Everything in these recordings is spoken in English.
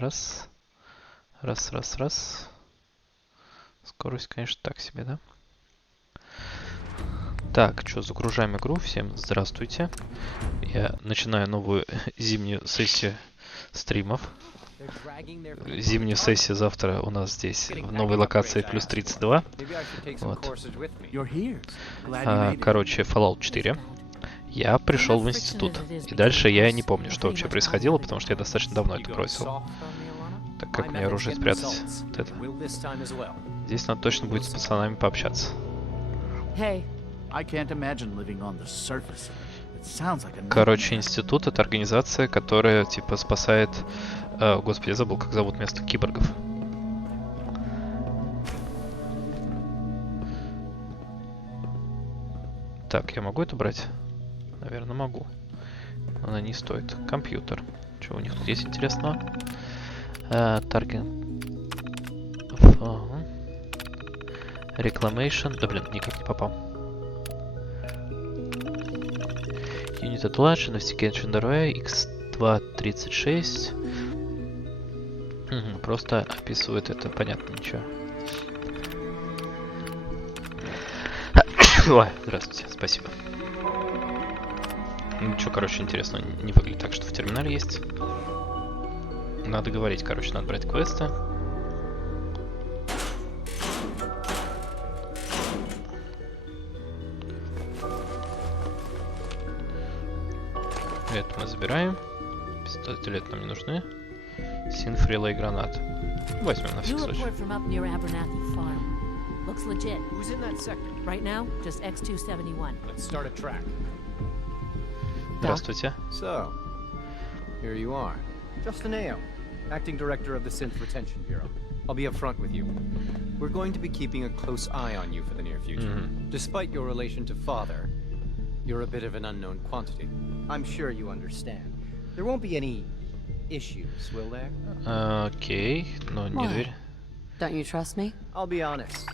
Раз. Раз, раз, раз. Скорость, конечно, так себе, да? Так, что, загружаем игру. Всем здравствуйте. Я начинаю новую зимнюю сессию стримов. Зимняя сессия завтра у нас здесь в новой локации плюс 32. Вот. Короче, Fallout 4. Я пришел в институт. И дальше я не помню, что вообще происходило, потому что я достаточно давно это бросил. Так как мне оружие спрятать? Вот это. Здесь надо точно будет с пацанами пообщаться. Короче, институт — это организация, которая, типа, спасает... господи, я забыл, как зовут место киборгов. Так, я могу это брать? Наверное, могу. Но она не стоит. Компьютер. Что у них тут есть интересного? Таргет. Reclamation. Да блин, никак не попал. Unit at Large, Investigation Array, X236. Просто описывает это, понятно, ничего. Ой, здравствуйте, спасибо. Ничего, короче, интересно, не выглядит так, что в терминале есть. Надо говорить, короче, надо брать квесты. Это мы забираем. Пистолеты нам не нужны. Синфрилей гранат. Возьмем на всякий случай. Looks legit. Who's in that sector? Right now, just X271. Let's start a track. Здравствуйте. So, here you are. Justin Ayo, Acting Director of the Synth Retention Bureau. I'll be upfront with you. We're going to be keeping a close eye on you for the near future. Despite your relation to Father, you're a bit of an unknown quantity. I'm sure you understand. There won't be any issues, will there? Окей, но не дверь. Don't you trust me? I'll be honest.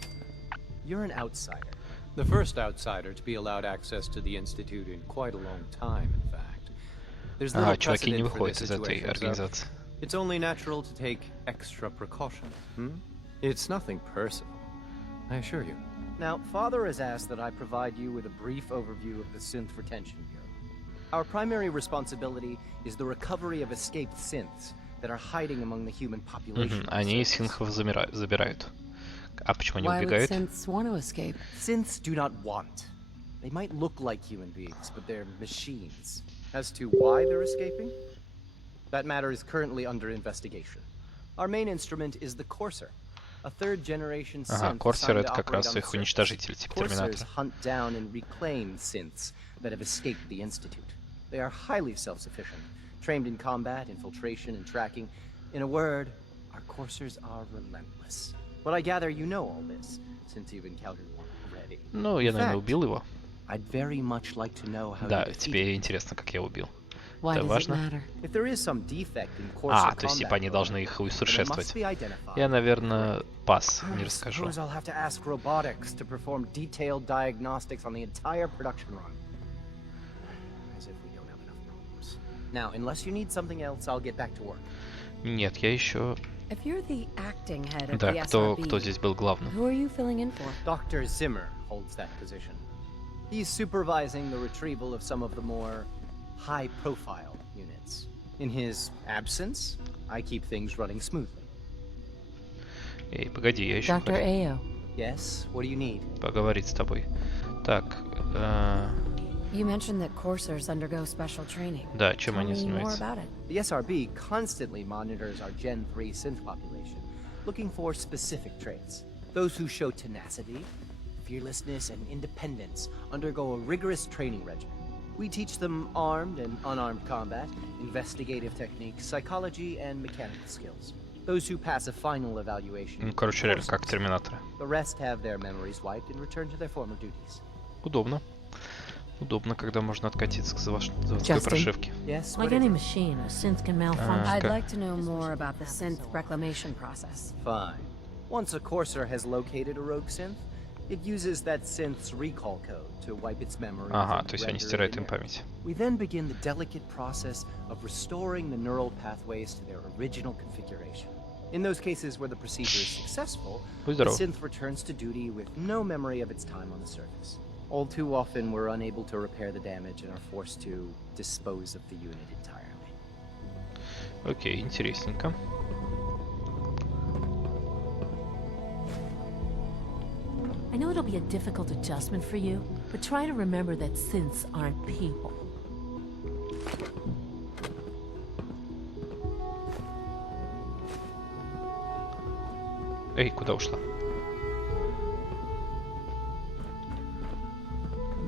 You're an outsider. The first outsider to be allowed access to the Institute in quite a long time, in fact. There's little чуваки не precedent for выходят this из этой situation, so организации. it's only natural to take extra precaution. It's nothing personal, I assure you. Now, Father has asked that I provide you with a brief overview of the Synth Retention Bureau. Our primary responsibility is the recovery of escaped synths that are hiding among the human population. Они синхов забирают. А почему они Why would убегают? synths want to escape? Synths do not want. They might look like human beings, but they're machines. As to why they're escaping, that matter is currently under investigation. Our main instrument is the Courser, a third-generation synth Корсер — assigned это to как operate раз on the их surface. уничтожитель, типа Coursers Терминатора. hunt down and reclaim synths that have escaped the Institute. They are highly self-sufficient, trained in combat, infiltration, and tracking. In a word, our Coursers are relentless. But I gather you know all this, since you've encountered one already. Ну, я, наверное, убил его. I'd very much like to know how Да, you defeated тебе интересно, как я убил. Why Это does it важно? matter? If there is some defect in Courser То есть, типа, они combat должны program, их then it must усовершенствовать. be identified. Я, наверное, пас, не I расскажу. suppose I'll have to ask robotics to perform detailed diagnostics on the entire production run. As if we don't have enough problems. Now, unless you need something else, I'll get back to work. Нет, я еще... If you're the acting head of Да, the кто SRB, здесь был главным? who are you filling in for? Dr. Zimmer holds that position. He's supervising the retrieval of some of the more high-profile units. In his absence, I keep things running smoothly. Эй, погоди, я еще Dr. Ayo, Yes, what do you need? поговорить с тобой. Так, you mentioned that coursers undergo special training. да, чем Tell они me more занимаются? about it. The SRB constantly monitors our Gen 3 synth population, looking for specific traits. Those who show tenacity, fearlessness, and independence undergo a rigorous training regimen. We teach them armed and unarmed combat, investigative techniques, psychology, and mechanical skills. Those who pass a final evaluation. Ну, короче, реально, как Терминатора. The rest have their memories wiped and return to their former duties. Удобно. Удобно, когда можно откатиться к заводской Justin. прошивке. Yes, Like what is any it? machine, a synth can malfunction. I'd Okay. like to know more about the synth reclamation process. Fine. Once a Courser has located a rogue synth, It uses that synth's recall code to wipe its memory. Ага, то есть они стирают им память. We then begin the delicate process of restoring the neural pathways to their original configuration. In those cases where the procedure is successful, Будь the здоров. synth returns to duty with no memory of its time on the surface. All too often, we're unable to repair the damage and are forced to dispose of the unit entirely. Окей, интересненько. I know it'll be a difficult adjustment for you, but try to remember that synths aren't people. Эй, куда ушла?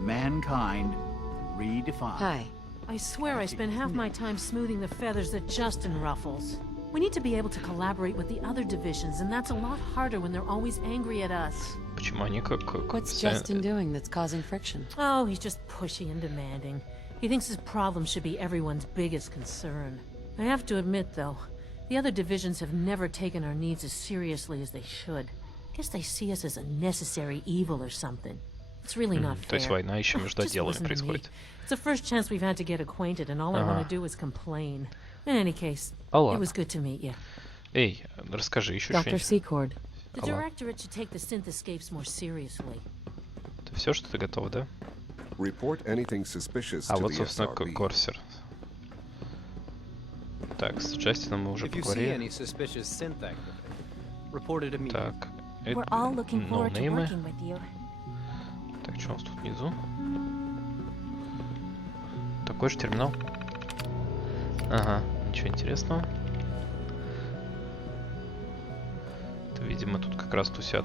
Mankind redefined. Hi. I swear I spend half my time smoothing the feathers that Justin ruffles. We need to be able to collaborate with the other divisions, and that's a lot harder when they're always angry at us. Почему они как... What's Justin doing that's causing friction? Oh, he's just pushy and demanding. He thinks his problem should be everyone's biggest concern. I have to admit, though, the other divisions have never taken our needs as seriously as they should. Guess they see us as a necessary evil or something. It's really not То есть fair. война еще между Just отделами listen to me. происходит. It's the first chance we've had to get acquainted, and all I want to do is complain. In any case, it was good to meet you. Эй, расскажи еще Dr. что-нибудь. Secord. The directorate should take the synth escapes more seriously. Это все, что ты готова, да? Report anything suspicious А to вот, the собственно, SRB. Корсер. Так, с Джастином мы уже If you see поговорили. any suspicious synth activity, report it immediately. Так, это We're all looking forward to ноунеймы. working with you. Так, что у нас тут внизу? Такой же терминал. Ага, ничего интересного. Это, видимо, тут как раз тусят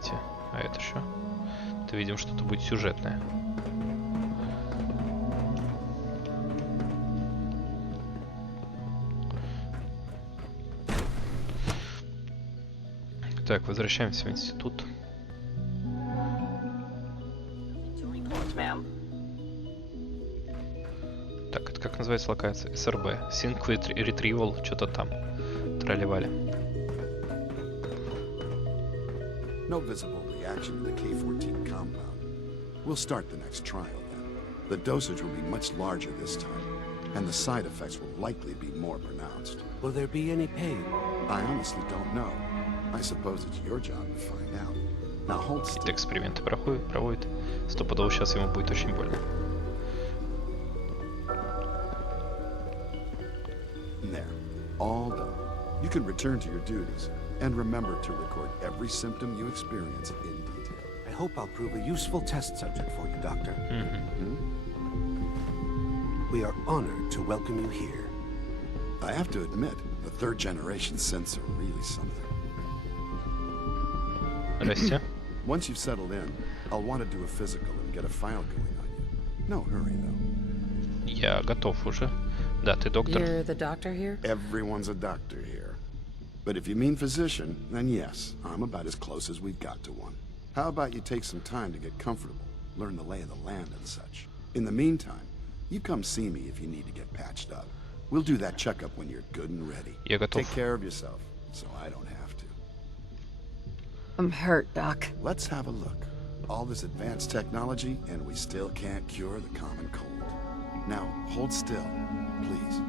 эти... А это что? Это, видимо, что-то будет сюжетное. Так, возвращаемся в институт. Так, это как называется локация? СРБ. Sync Retrieval, что-то там. Тролливали. No visible reaction to the K-14 compound. We'll start the next trial then. The dosage will be much larger this time, and the side effects will likely be more pronounced. Will there be any pain? I honestly don't know. I suppose it's your job to find out. Now hold Какие-то still. эксперименты проводит. Стопудово сейчас ему будет очень больно. There. All done. You can return to your duties, and remember to record every symptom you experience in detail. I hope I'll prove a useful test subject for you, Doctor. We are honored to welcome you here. I have to admit, the third generation synths are really something. Здрасте. Once you've settled in, I'll want to do a physical and get a file going on you. No hurry, though. Я готов уже. Да, ты доктор. You're the doctor here? Everyone's a doctor here. But if you mean physician, then yes, I'm about as close as we've got to one. How about you take some time to get comfortable, learn the lay of the land and such. In the meantime, you come see me if you need to get patched up. We'll do that checkup when you're good and ready. Я готов. Take care of yourself, so I don't have to. I'm hurt, Doc. Let's have a look. All this advanced technology, and we still can't cure the common cold. Now, hold still, please.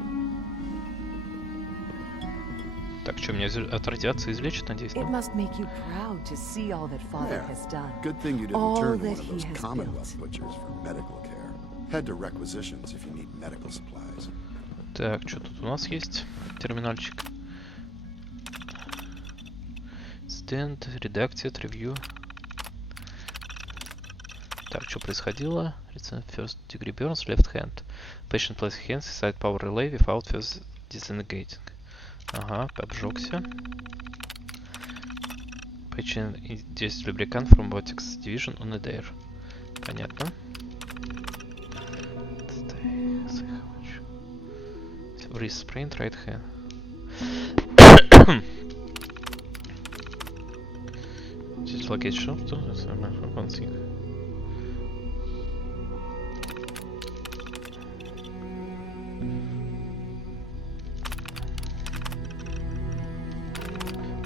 Так, что, меня от радиации излечат, надеюсь? It must make you proud to see all that Father There. has done. Good thing you didn't All turn to that one of he those has Commonwealth built. butchers for medical care. Head to requisitions if you need medical supplies. Так, что тут у нас есть? Терминальчик. Stand, Redacted, Review. Так, что происходило? First degree burns, left hand. Patient places hands inside power relay without first disengaging. Ага, обжегся. Patient induced lubricant from Botics Division on a dare. Понятно. Wrist sprained, right hand. Dislocate shoulder. One thing.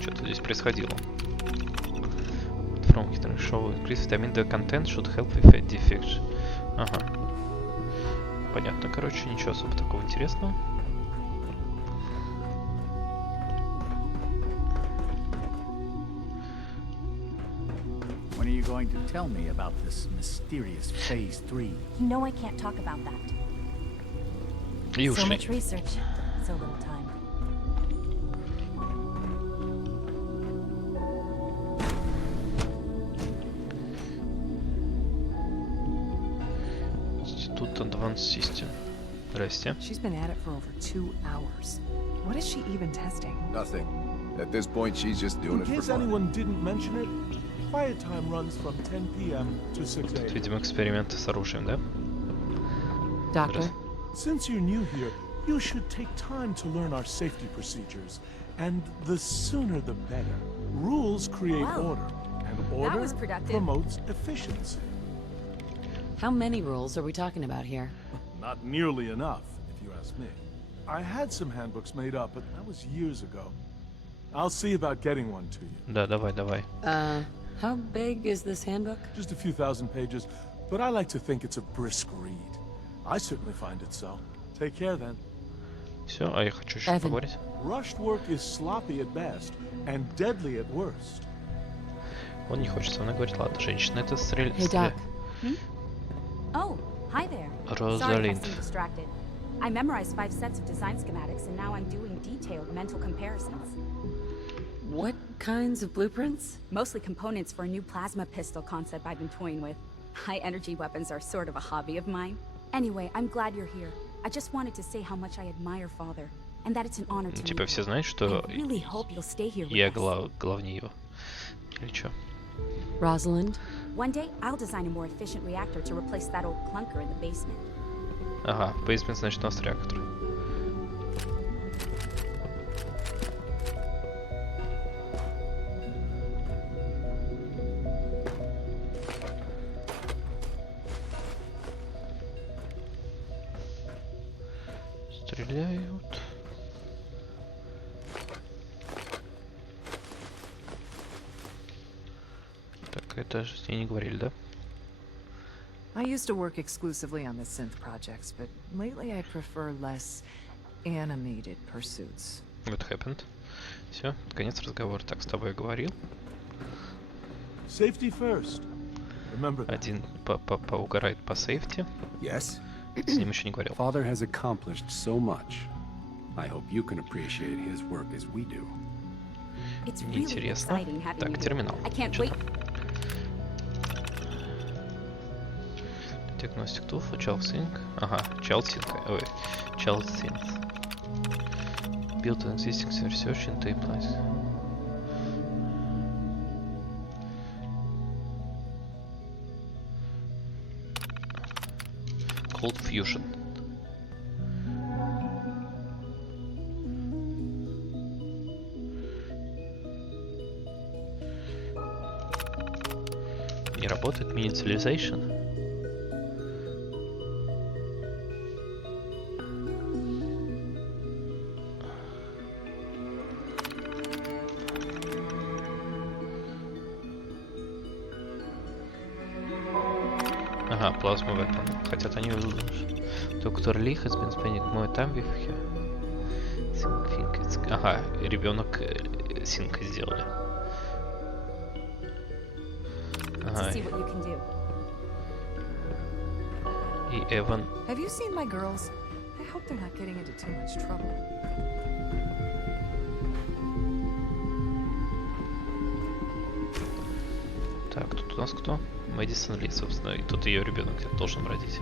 Что-то здесь происходило. from heating show increase vitamin D content should help with fat defects. Ага. Понятно, короче, ничего особо такого интересного. When are you going to tell me about this mysterious Phase 3? You know I can't talk about that. И So ушли. much research, so little time. Институт Advanced System. Здрасте. She's been at it for over 2 hours. What is she even testing? Nothing. At this point, she's just doing In it for case fun. anyone didn't mention it, quiet time runs from 10 p.m. to 6 Тут, a.m. видимо, эксперименты с оружием, да? Doctor? Since you're new here, you should take time to learn our safety procedures. And the sooner the better. Rules create Wow. order, and order was productive. promotes efficiency. How many rules are we talking about here? Not nearly enough, if you ask me. I had some handbooks made up, but that was years ago. I'll see about getting one to you. Да, давай, давай. How big is this handbook? Just a few thousand pages, but I like to think it's a brisk read. I certainly find it so. Take care then. Все, а я хочу еще Эван. поговорить. Rushed work is sloppy at best and deadly at worst. Он не хочет со мной говорить. Ладно, женщина, это стрель... Hey, Doc. Oh, hi there. Rosalind. Sorry if I seem distracted. I memorized 5 sets of design schematics, and now I'm doing detailed mental comparisons. What kinds of blueprints? Mostly components for a new plasma pistol concept I've been toying with. High-energy weapons are sort of a hobby of mine. Anyway, I'm glad you're here. I just wanted to say how much I admire Father, and that it's an honor to Типа meet все you. знают, что I really hope you'll stay here with я us. главнее его. Или чё? Rosalind? One day, I'll design a more efficient reactor to replace that old clunker in the basement. Ага, basement, значит, у нас реактор. Стреляют. Так, это же тебе не говорили, да? I used to work exclusively on the synth projects, but lately I prefer less animated pursuits. What happened? Все, конец разговора. Так, с тобой я говорил. Safety first. Remember that. Один поугарает по сейфти. Yes? С ним еще не говорил. Father has accomplished so much. I hope you can appreciate his work as we do. It's really Интересно. exciting having Так, you here. терминал. I can't Чё wait. там? Diagnostic tool for child sync. Ага, child sync. Ой, child sync. Build an existing research and tape lines. Cold fusion. Не работает miniaturization. Ага, plasma weapon. Хотят они... Доктор Ли has been spending more time with her. Ага, ребенок синка сделали. To Ага, see what you can do. и Эван... Have you seen my girls? I hope they're not getting into too much trouble. Так, тут у нас кто? Мэдисон Ли, собственно, и тут ее ребенок где-то должен родить.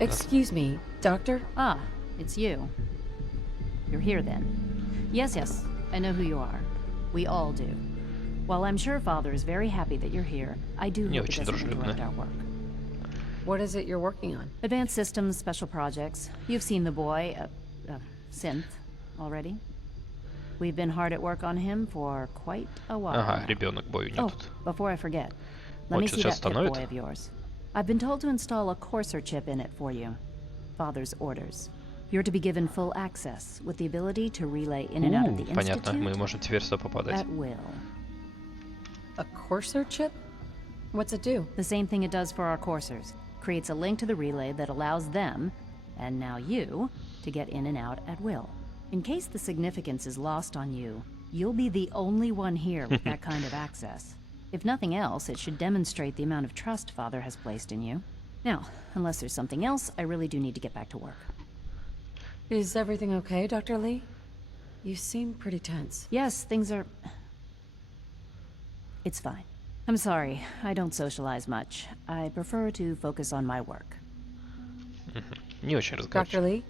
Excuse me, Doctor? Ah, it's you. You're here then. Yes, yes, I know who you are. We all do. While I'm sure Father is very happy that you're here, I do Не hope it очень doesn't interrupt дружелюбная. our work. What is it you're working on? Advanced systems, special projects. You've seen the boy, Synth, already. We've been hard at work on him for quite a while. Ага, now. ребенок бою не Oh, тут. before I forget, let Вот me что see сейчас that pit остановит? boy of yours. I've been told to install a courser chip in it for you. Father's orders. You're to be given full access with the ability to relay in and out of the Понятно, мы institute можем теперь сюда попадать. at will. A Courser chip? What's it do? The same thing it does for our coursers. Creates a link to the relay that allows them, and now you, to get in and out at will. In case the significance is lost on you, you'll be the only one here with that kind of access. If nothing else, it should demonstrate the amount of trust Father has placed in you. Now, unless there's something else, I really do need to get back to work. Is everything okay, Dr. Lee? You seem pretty tense. Yes, things are... It's fine. I'm sorry, I don't socialize much. I prefer to focus on my work. Не очень Dr. разговорчив. Lee?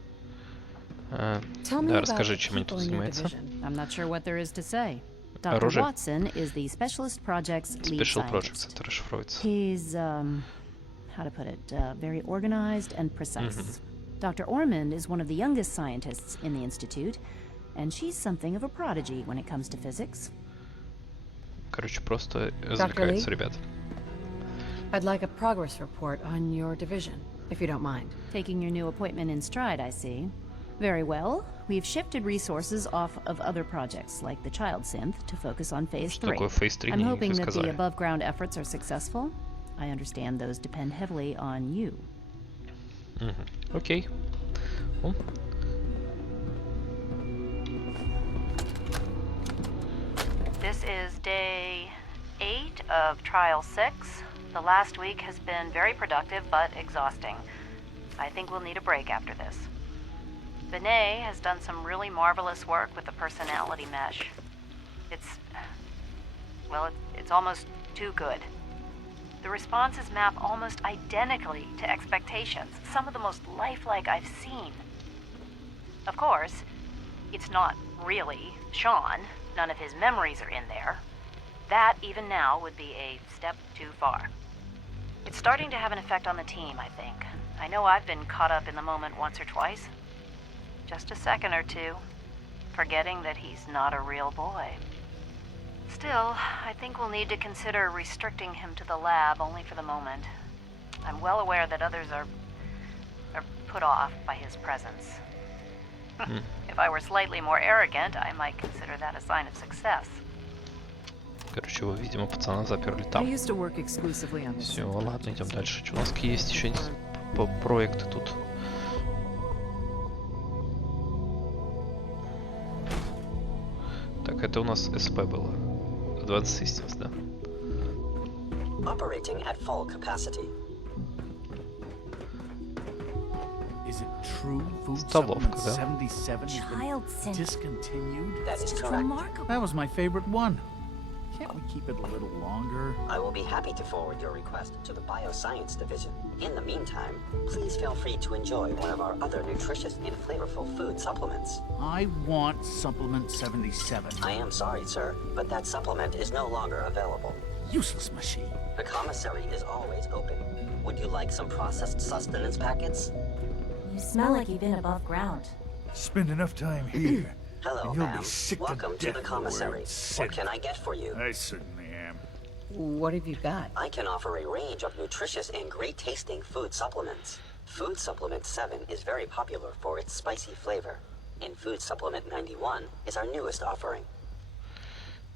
Tell me Да, about расскажи, the чем они тут people in your занимаются. division. I'm not sure what there is to say. Dr. Оружие. Watson is the Specialist Projects lead Special Projects, scientist. это расшифровывается. He's, how to put it, very organized and precise. Dr. Ormond is one of the youngest scientists in the Institute, and she's something of a prodigy when it comes to physics. Короче, просто развлекаются ребят. I'd like a progress report on your division, if you don't mind. Taking your new appointment in stride, I see. Very well. We've shifted resources off of other projects, like the child synth, to focus on Phase Что 3. такое Phase 3, I'm мне hoping уже that the сказали. above-ground efforts are successful. I understand those depend heavily on you. Окей. Ну, This is day 8 of Trial 6. The last week has been very productive but exhausting. I think we'll need a break after this. Benet has done some really marvelous work with the personality mesh. It's almost too good. The responses map almost identically to expectations, some of the most lifelike I've seen. Of course, it's not really Sean. None of his memories are in there. That, even now, would be a step too far. It's starting to have an effect on the team, I think. I know I've been caught up in the moment once or twice. Just a second or two, forgetting that he's not a real boy. Still, I think we'll need to consider restricting him to the lab only for the moment. I'm well aware that others are put off by his presence. If I were slightly more arrogant, I might consider that a sign of success. короче, его, видимо, пацана заперли I там. used to work exclusively on this. Все, ладно, идем дальше. Что у нас есть еще по проекты тут? Так, это у нас СП было. Advanced Systems, да? Operating at full capacity. Is it true food Столовка, supplement да? 77 has Child been synth. discontinued? That is correct. Remarkable. That was my favorite one. Can't we keep it a little longer? I will be happy to forward your request to the Bioscience Division. In the meantime, please feel free to enjoy one of our other nutritious and flavorful food supplements. I want supplement 77. I am sorry, sir, but that supplement is no longer available. Useless machine. The commissary is always open. Would you like some processed sustenance packets? You smell like you've been above ground. Spend enough time here. Hello, And you'll be ma'am. sick to Welcome to death the of the word commissary. What synth. can I get for you? I certainly am. What have you got? I can offer a range of nutritious and great-tasting food supplements. Food Supplement 7 is very popular for its spicy flavor, and Food Supplement 91 is our newest offering.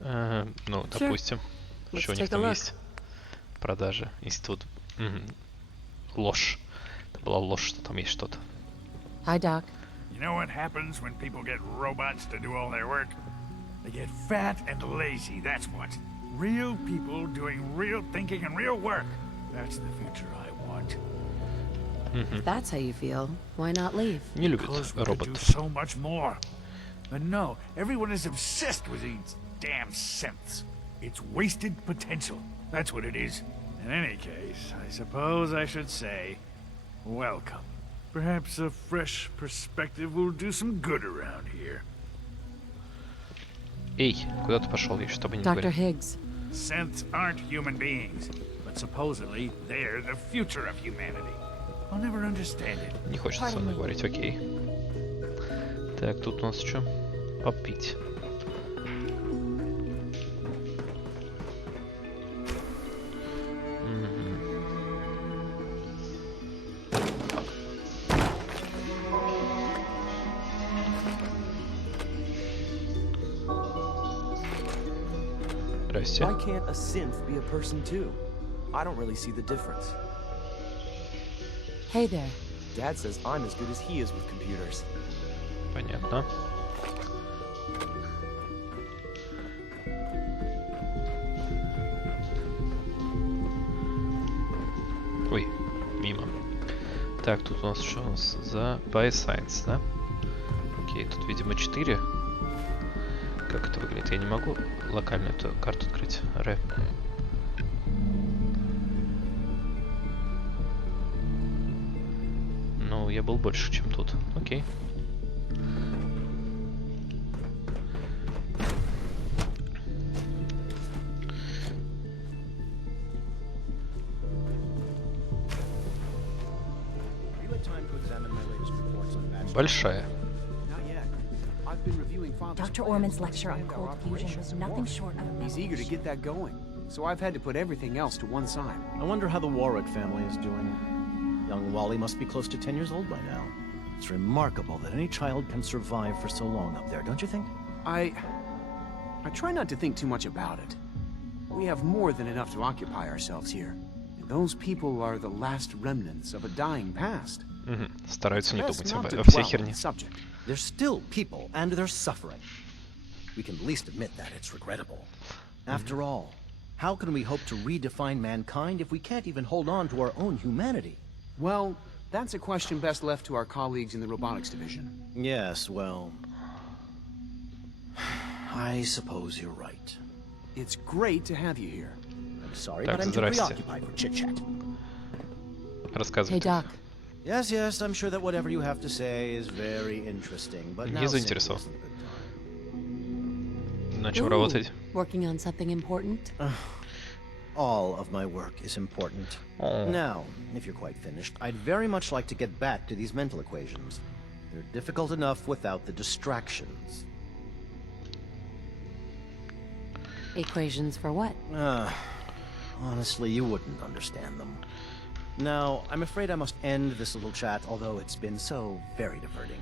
Ну, допустим. Еще у них take a там look. есть продажи. Институт. Ложь. Это была ложь, что там есть что-то. Hi, Doc. You know what happens when people get robots to do all their work? They get fat and lazy, that's what. Real people doing real thinking and real work. That's the future I want. If that's how you feel, why not leave? Не любит Because we could do роботов. so much more. But no, everyone is obsessed with these damn synths. It's wasted potential. That's what it is. In any case, I suppose I should say, welcome. Perhaps a fresh perspective will do some good around here. Эй, куда ты пошел? Я что-то не Dr. говорил. Higgs. Synths aren't human beings, but supposedly they're the future of humanity. I'll never understand it. Не хочется со мной говорить, окей. Так, тут у нас что? Попить. Здрасте. Why can't a synth be a person too? I don't really see the difference. Hey there. Dad says I'm as good as he is with computers. Понятно. Ой, мимо. Так, тут у нас что у нас за Bioscience, да? Окей, тут, видимо, 4. Как это выглядит? Я не могу локально эту карту открыть. Р. Ну, я был больше, чем тут. Окей. Большая. Dr. Orman's lecture on cold fusion was nothing short of... He's eager to get that going, so I've had to put everything else to one side. I wonder how the Warwick family is doing. Young Wally must be close to 10 years old by now. It's remarkable that any child can survive for so long up there, don't you think? I try not to think too much about it. We have more than enough to occupy ourselves here. And those people are the last remnants of a dying past. Стараются не думать Best not to о всей dwell on херне. the subject. They're still people, and they're suffering. We can at least admit that it's regrettable. After all, how can we hope to redefine mankind if we can't even hold on to our own humanity? Well, that's a question best left to our colleagues in the robotics division. Yes, well... I suppose you're right. It's great to have you here. I'm sorry, Так, but I'm too здрасте. preoccupied for chit-chat. Рассказывай. Hey, Doc. Yes, I'm sure that whatever you have to say is very interesting, but now Не simply заинтересован. isn't a good time. На чем Ooh, работать? Working on something important? All of my work is important. Oh. Now, if you're quite finished, I'd very much like to get back to these mental equations. They're difficult enough without the distractions. Equations for what? Honestly, you wouldn't understand them. Now, I'm afraid I must end this little chat, although it's been so very diverting.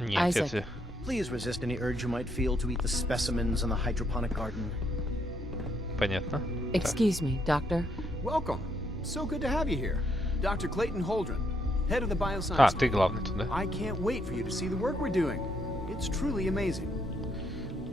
Нет, Isaac. это... Please resist any urge you might feel to eat the specimens in the hydroponic garden. Понятно. Excuse me, Doctor. Welcome. So good to have you here. Dr. Clayton Holdren, head of the Bioscience. А, ты главный тут, да? I can't wait for you to see the work we're doing. It's truly amazing.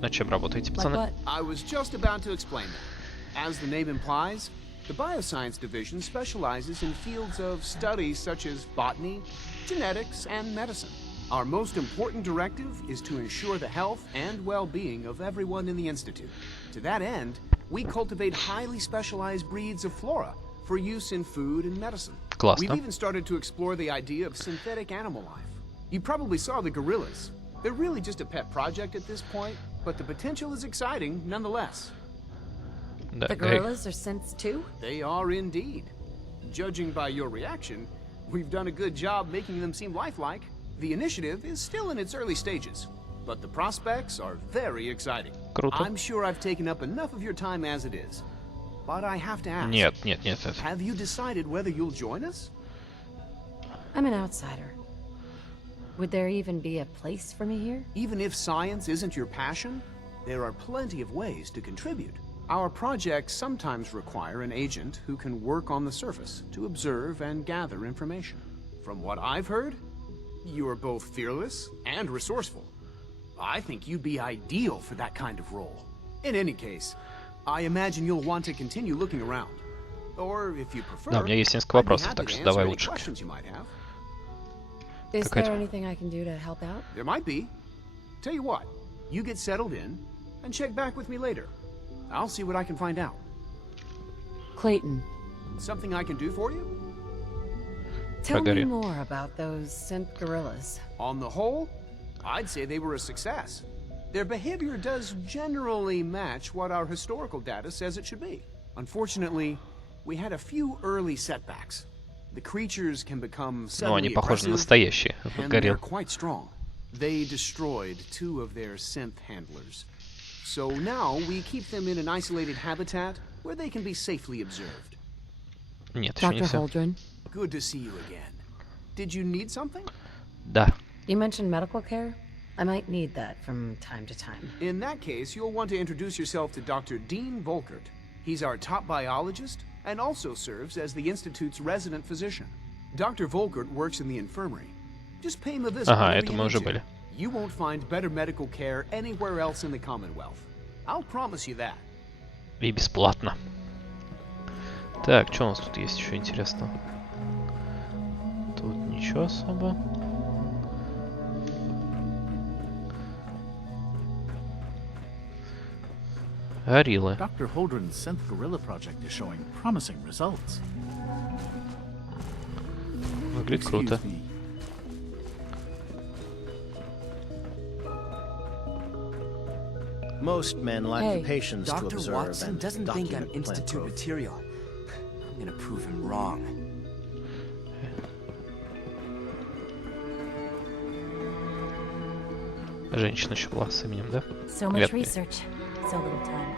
Над чем работаете, пацаны? I was just about to explain that. As the name implies, the Bioscience Division specializes in fields of study such as botany, genetics, and medicine. Our most important directive is to ensure the health and well-being of everyone in the Institute. To that end, we cultivate highly specialized breeds of flora for use in food and medicine. Классно. We've even started to explore the idea of synthetic animal life. You probably saw the gorillas. They're really just a pet project at this point, but the potential is exciting nonetheless. Да, The gorillas are synths too? They are indeed. Judging by your reaction, we've done a good job making them seem lifelike. The initiative is still in its early stages, but the prospects are very exciting. Круто. I'm sure I've taken up enough of your time as it is, but I have to ask. Нет. Have you decided whether you'll join us? I'm an outsider. Would there even be a place for me here? Even if science isn't your passion, there are plenty of ways to contribute. Our projects sometimes require an agent who can work on the surface to observe and gather information. From what I've heard, you are both fearless and resourceful. I think you'd be ideal for that kind of role. In any case, I imagine you'll want to continue looking around. Or if you prefer, Да, у меня есть несколько I'd be вопросов, happy так to что answer давай any лучше. questions you might have. Is Какая-то- there anything I can do to help out? There might be. Tell you what, you get settled in and check back with me later. I'll see what I can find out. Clayton, Something I can do for you? tell me Прогори. more about those synth gorillas. On the whole, I'd say they were a success. Their behavior does generally match what our historical data says it should be. Unfortunately, we had a few early setbacks. The creatures can become Ну, suddenly они похожи на aggressive, настоящие. and they're Горилл. quite strong. They destroyed 2 of their synth handlers. So now we keep them in an isolated habitat where they can be safely observed. Нет, еще не Dr. все. Holdren, Good to see you again. Did you need something? Да. you mentioned medical care. I might need that from time to time. In that case, you'll want to introduce yourself to Dr. Dean Volkert. He's our top biologist and also serves as the Institute's resident physician. Dr. Volkert works in the infirmary. Just pay him a visit. Ага, whenever это you мы need уже to. были. You won't find better medical care anywhere else in the Commonwealth. I'll promise you that. И бесплатно. Так, что у нас тут есть еще интересного? Тут ничего особо. Гориллы. Dr. Holdren's synth gorilla project is showing promising results. Выглядит круто. Excuse me. Most men lack Hey, the patience to Dr. observe Watson and doesn't think I'm document plant Institute growth. material. I'm gonna prove him wrong. Женщина еще была с именем, да? So much Вряд ли. research, so little time.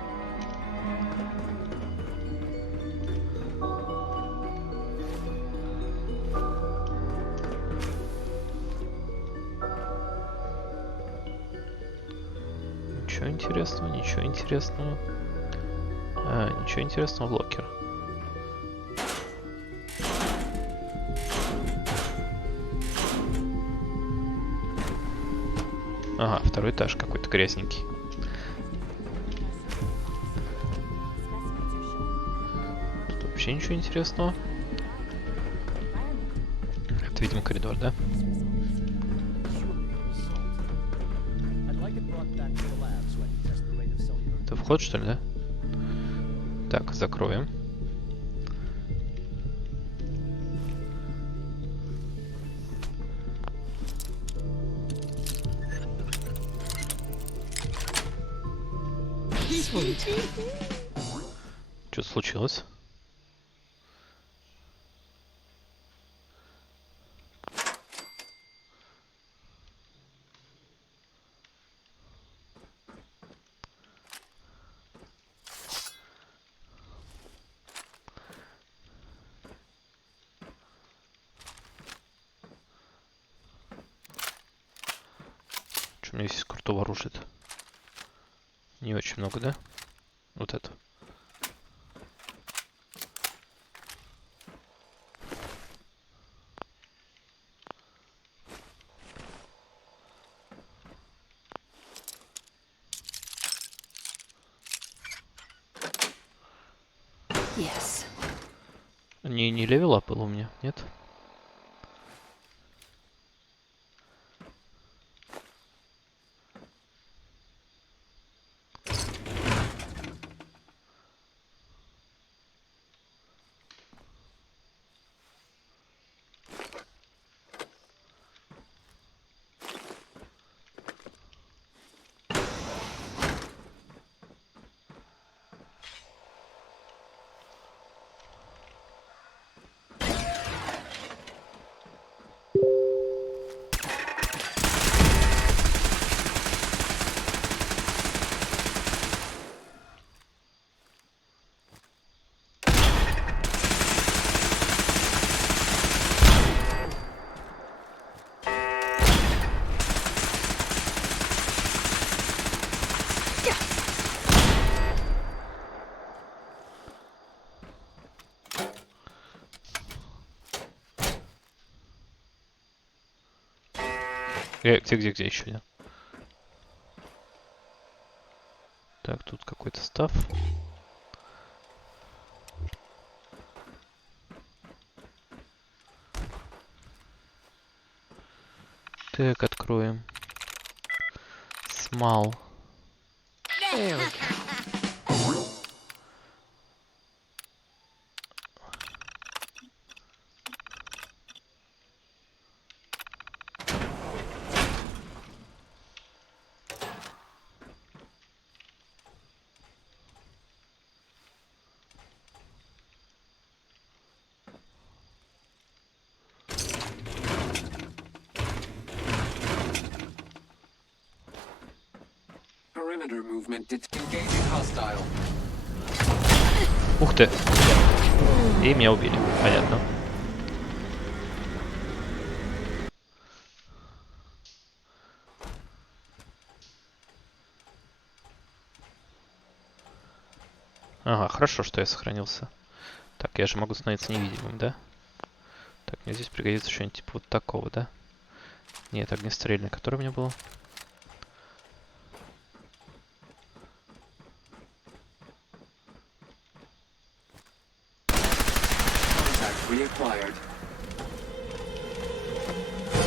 Ничего интересного, ничего интересного. А, ничего интересного, локер. Ага, второй этаж какой-то грязненький. Тут вообще ничего интересного. Это, видимо, коридор, да? Это вход, что ли, да? Так, закроем. Что случилось? Что у меня здесь крутого оружия-то? Не очень много, да? Вот это. Yes. Не левел был у меня, нет? Где еще один? Так, тут какой-то став. Так, откроем. Смал. Perimeter movement engaging hostile. Ух ты! И меня убили. Понятно. Ага, хорошо, что я сохранился. Так, я же могу становиться невидимым, да? Так, мне здесь пригодится что-нибудь типа вот такого, да? Нет, огнестрельный, который у меня был.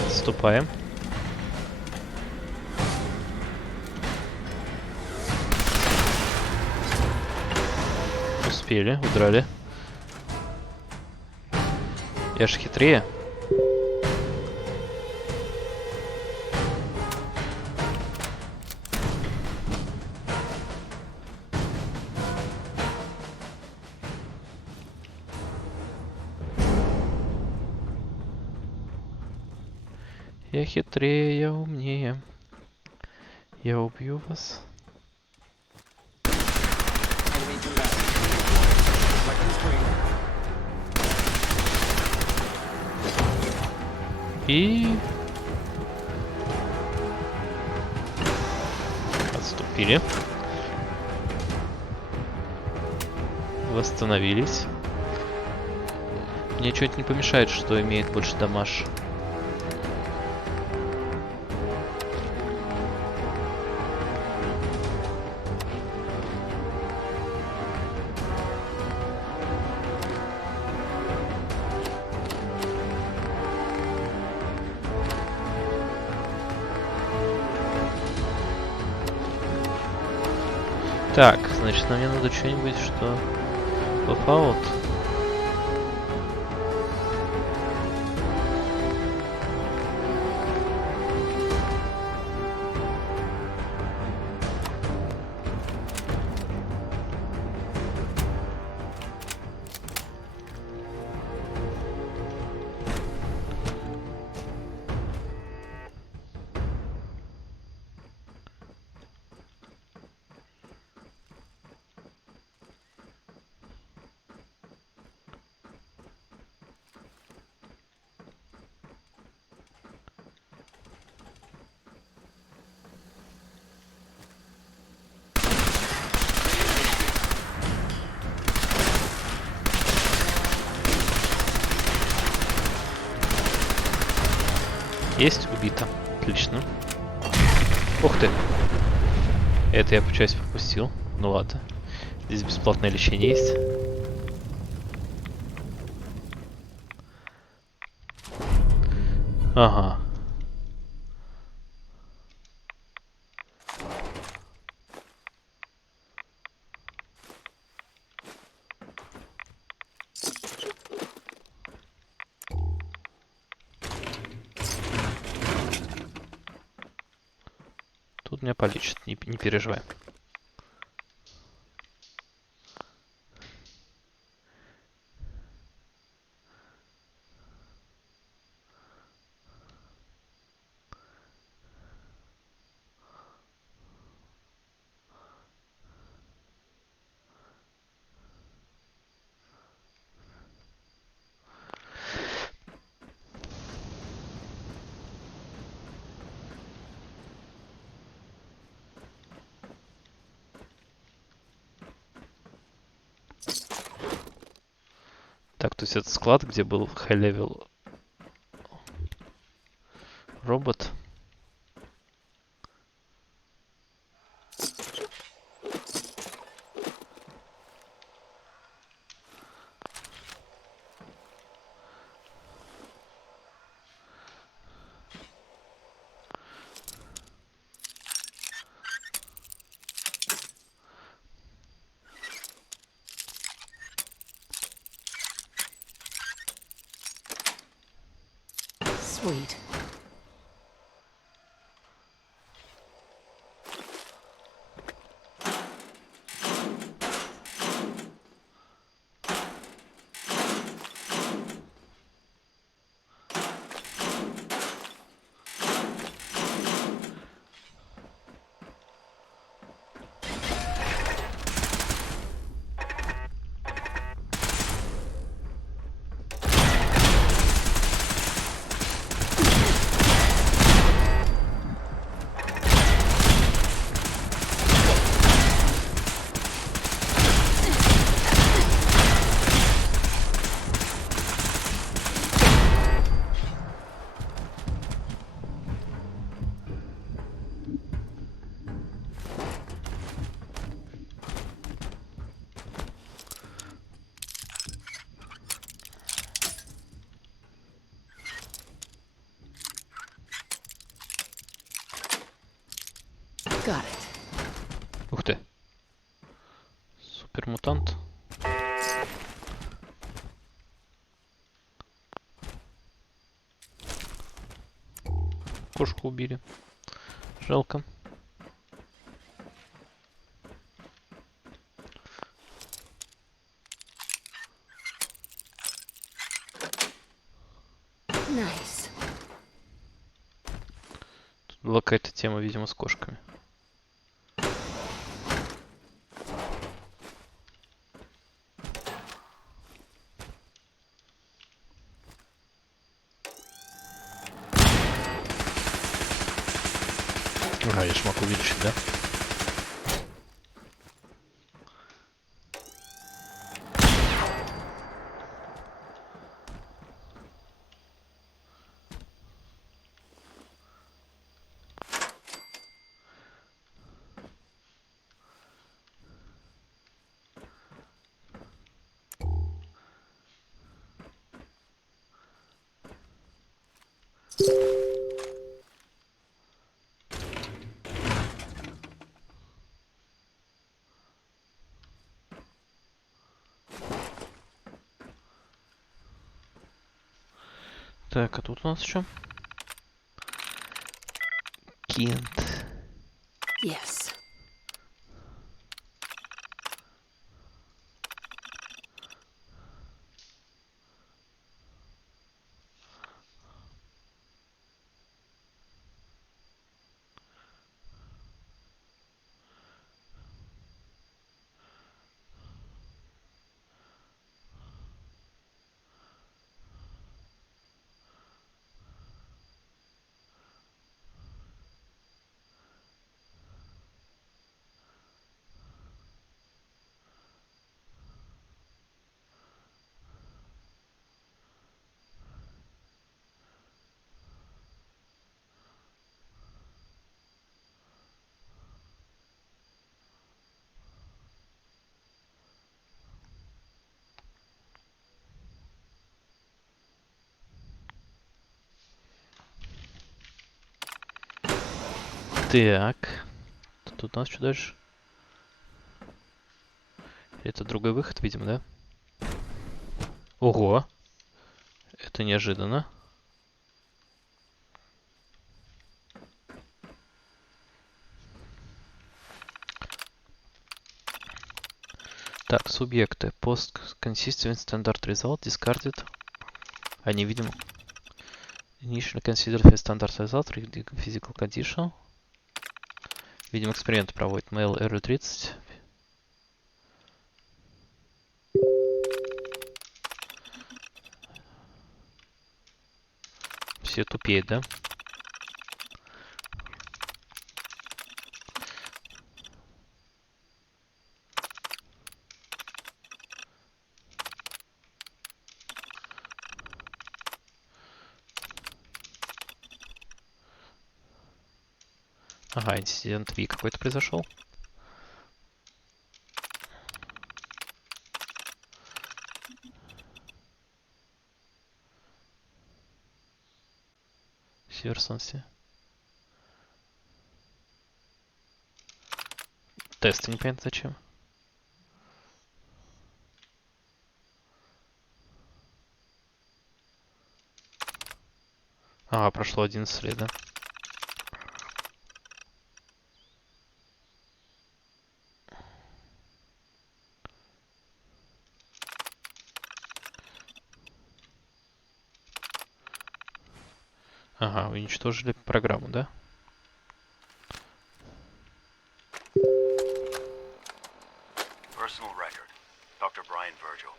Отступаем. Успели, удрали. Я же хитрее. Я хитрее, я умнее. Я убью вас. И... отступили. Восстановились. Мне чуть не помешает, что имеет больше дамаж. Так, значит, мне надо что-нибудь, что попаут. Есть, убито. Отлично. Ух ты. Это я по части пропустил. Ну ладно. Здесь бесплатное лечение есть. Ага. Тут меня полечат, не переживай. Так, то есть это склад, где был high-level робот. Sweet. Got it. Ух ты. Супермутант. Кошку убили. Жалко. Nice. Тут была какая-то тема, видимо, с кошками. Ага, я ж могу увеличить, да? Так, а тут у нас что? Кент. Yes. Так. Тут у нас что дальше? Это другой выход, видимо, да? Ого! Это неожиданно. Так, субъекты. Post consistent standard result discarded. Они, видимо, initially considered as standard result physical condition. Видимо, эксперименты проводит. Male error 30. Все тупеют, да? Ага, инцидент V какой-то произошел. Северсонсе. Тесты непонятно зачем. Ага, прошло 11 лет, да? Ага, уничтожили программу, да? Personal record. Dr. Brian Virgil.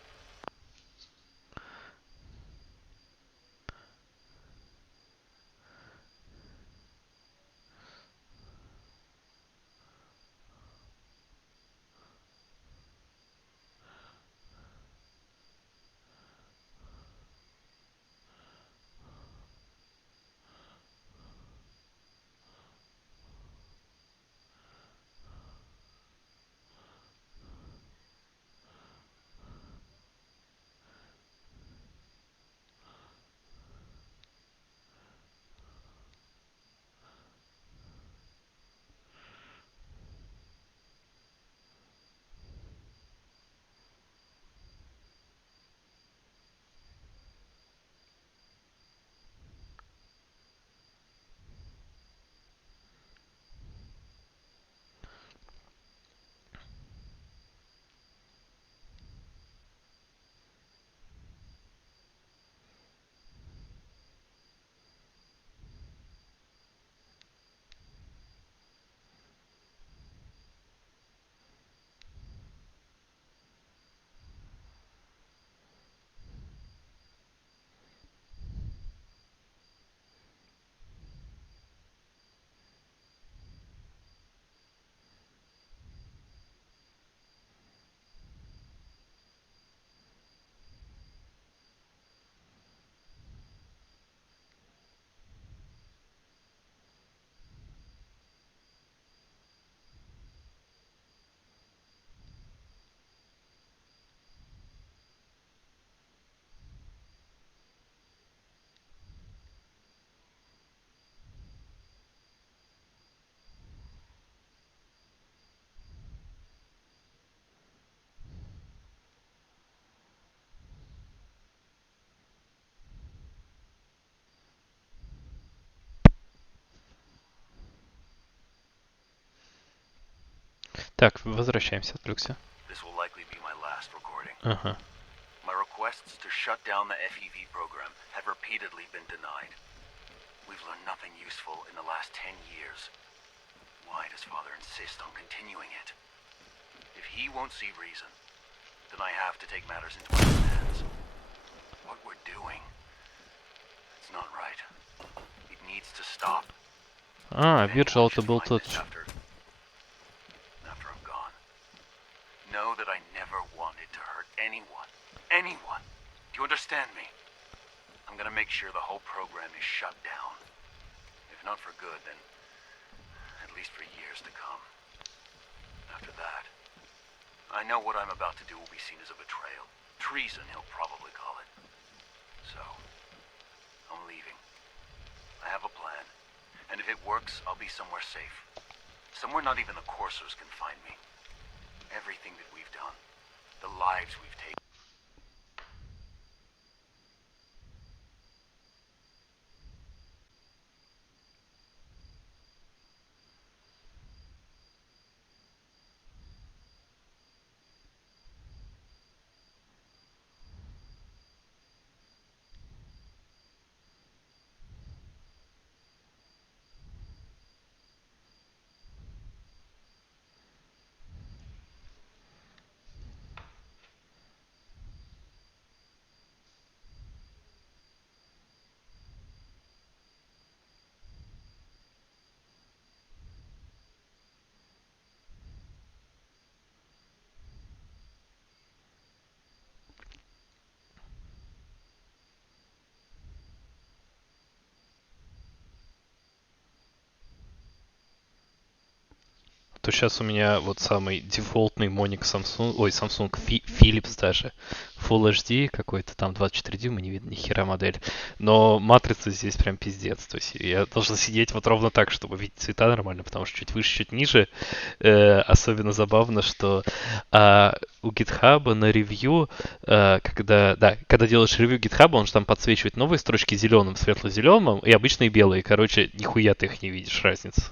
Так, возвращаемся, отвлекся. This will likely be my last recording. Ага. My requests to shut down the FEV program have repeatedly been denied. We've learned nothing useful in the last 10 years. Why does Father insist on continuing it? If he won't see reason, then I have to take matters into my own hands. What we're doing, it's not right. It needs to stop. А, Вирджил это был тот. After I'm gone. Know that I never wanted to hurt anyone. Anyone. Do you understand me? I'm gonna make sure the whole program is shut down. If not for good, then at least for years to come. After that, I know what I'm about to do will be seen as a betrayal. Treason, he'll probably call it. So, I'm leaving. I have a plan. And if it works, I'll be somewhere safe. Somewhere not even the coursers can find me. Everything that we've done, the lives we've taken. То сейчас у меня вот самый дефолтный Моник Samsung, ой, Samsung Philips даже. Full HD какой-то там 24 дюйма, не видно ни хера модель. Но матрица здесь прям пиздец. То есть я должен сидеть вот ровно так, чтобы видеть цвета нормально, потому что чуть выше, чуть ниже. Особенно забавно, что у GitHub на ревью, когда делаешь ревью GitHub, он же там подсвечивает новые строчки зеленым, светло-зеленым и обычные белые. Короче, нихуя ты их не видишь, разницу.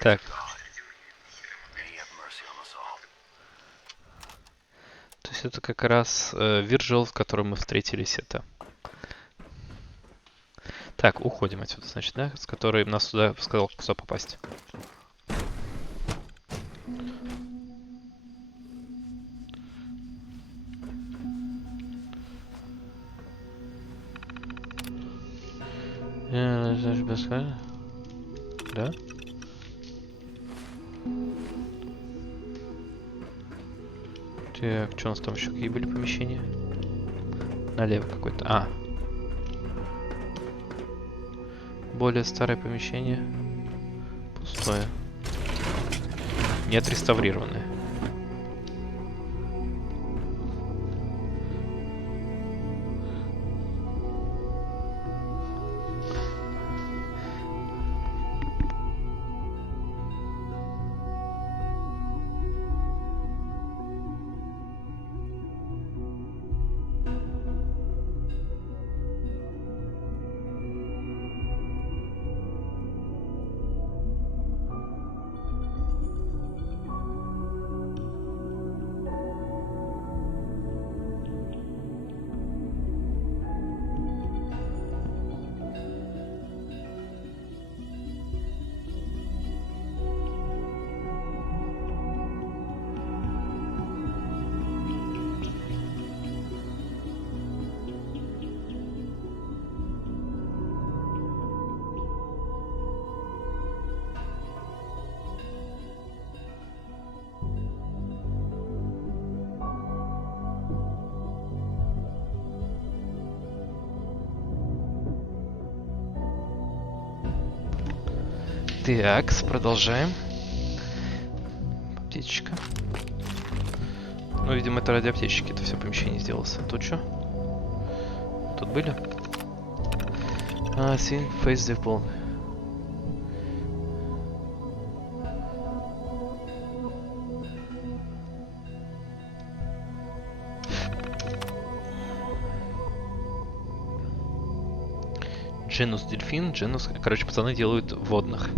Так. То есть это как раз Вирджил, в котором мы встретились, это. Так, уходим отсюда, значит, да? С которой нас сюда сказал, куда попасть. Да? Так, что у нас там еще? Какие были помещения? Налево какой-то. А. Более старое помещение. Пустое. Не отреставрированное. Так, продолжаем. Аптечка. Ну, видимо, это ради аптечки это все помещение сделалось. А тут что? Тут были? Seeing face the ball. Дженус дельфин, Дженус, короче, пацаны делают водных.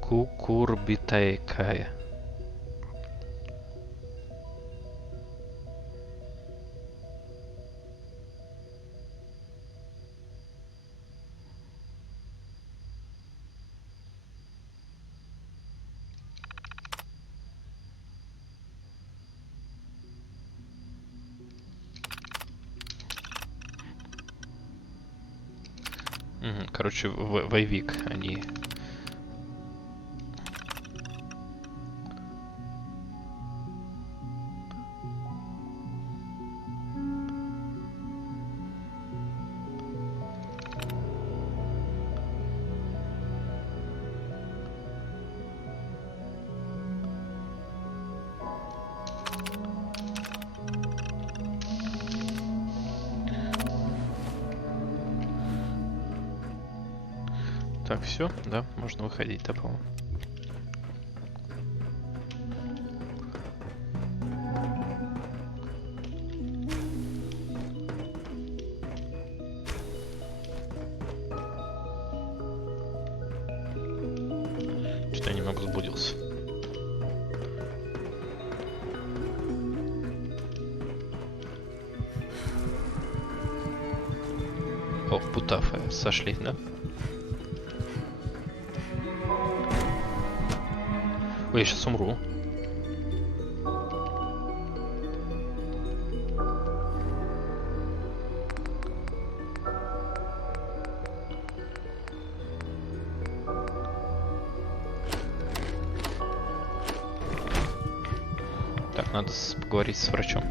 Кукурбитайкая. Короче, войвик они. Так, все, да, можно выходить, да, по-моему. Что-то я немного заблудился. О, путафы сошли, да? Ой, я сейчас умру. Так, надо поговорить с врачом.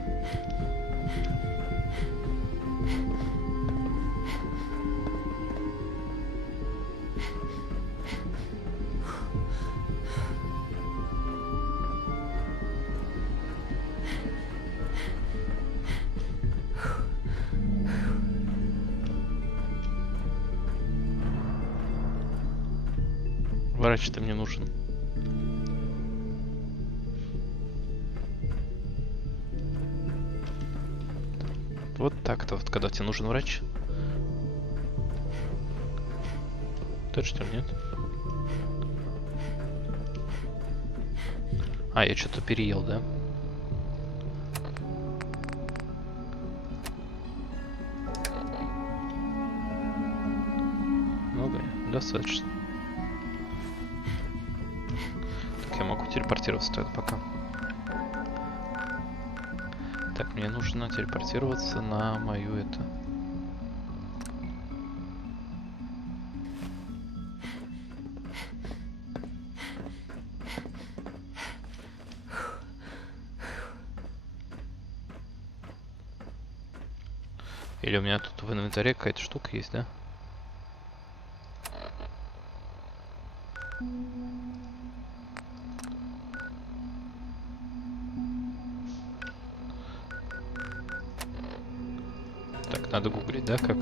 Врач-то мне нужен. Вот так-то, вот когда тебе нужен врач. Точно нет? А, я что-то переел, да? Много? Достаточно. Я могу телепортироваться тогда пока. Так, мне нужно телепортироваться на мою это. Или у меня тут в инвентаре какая-то штука есть, да? Так, надо гуглить, да, как?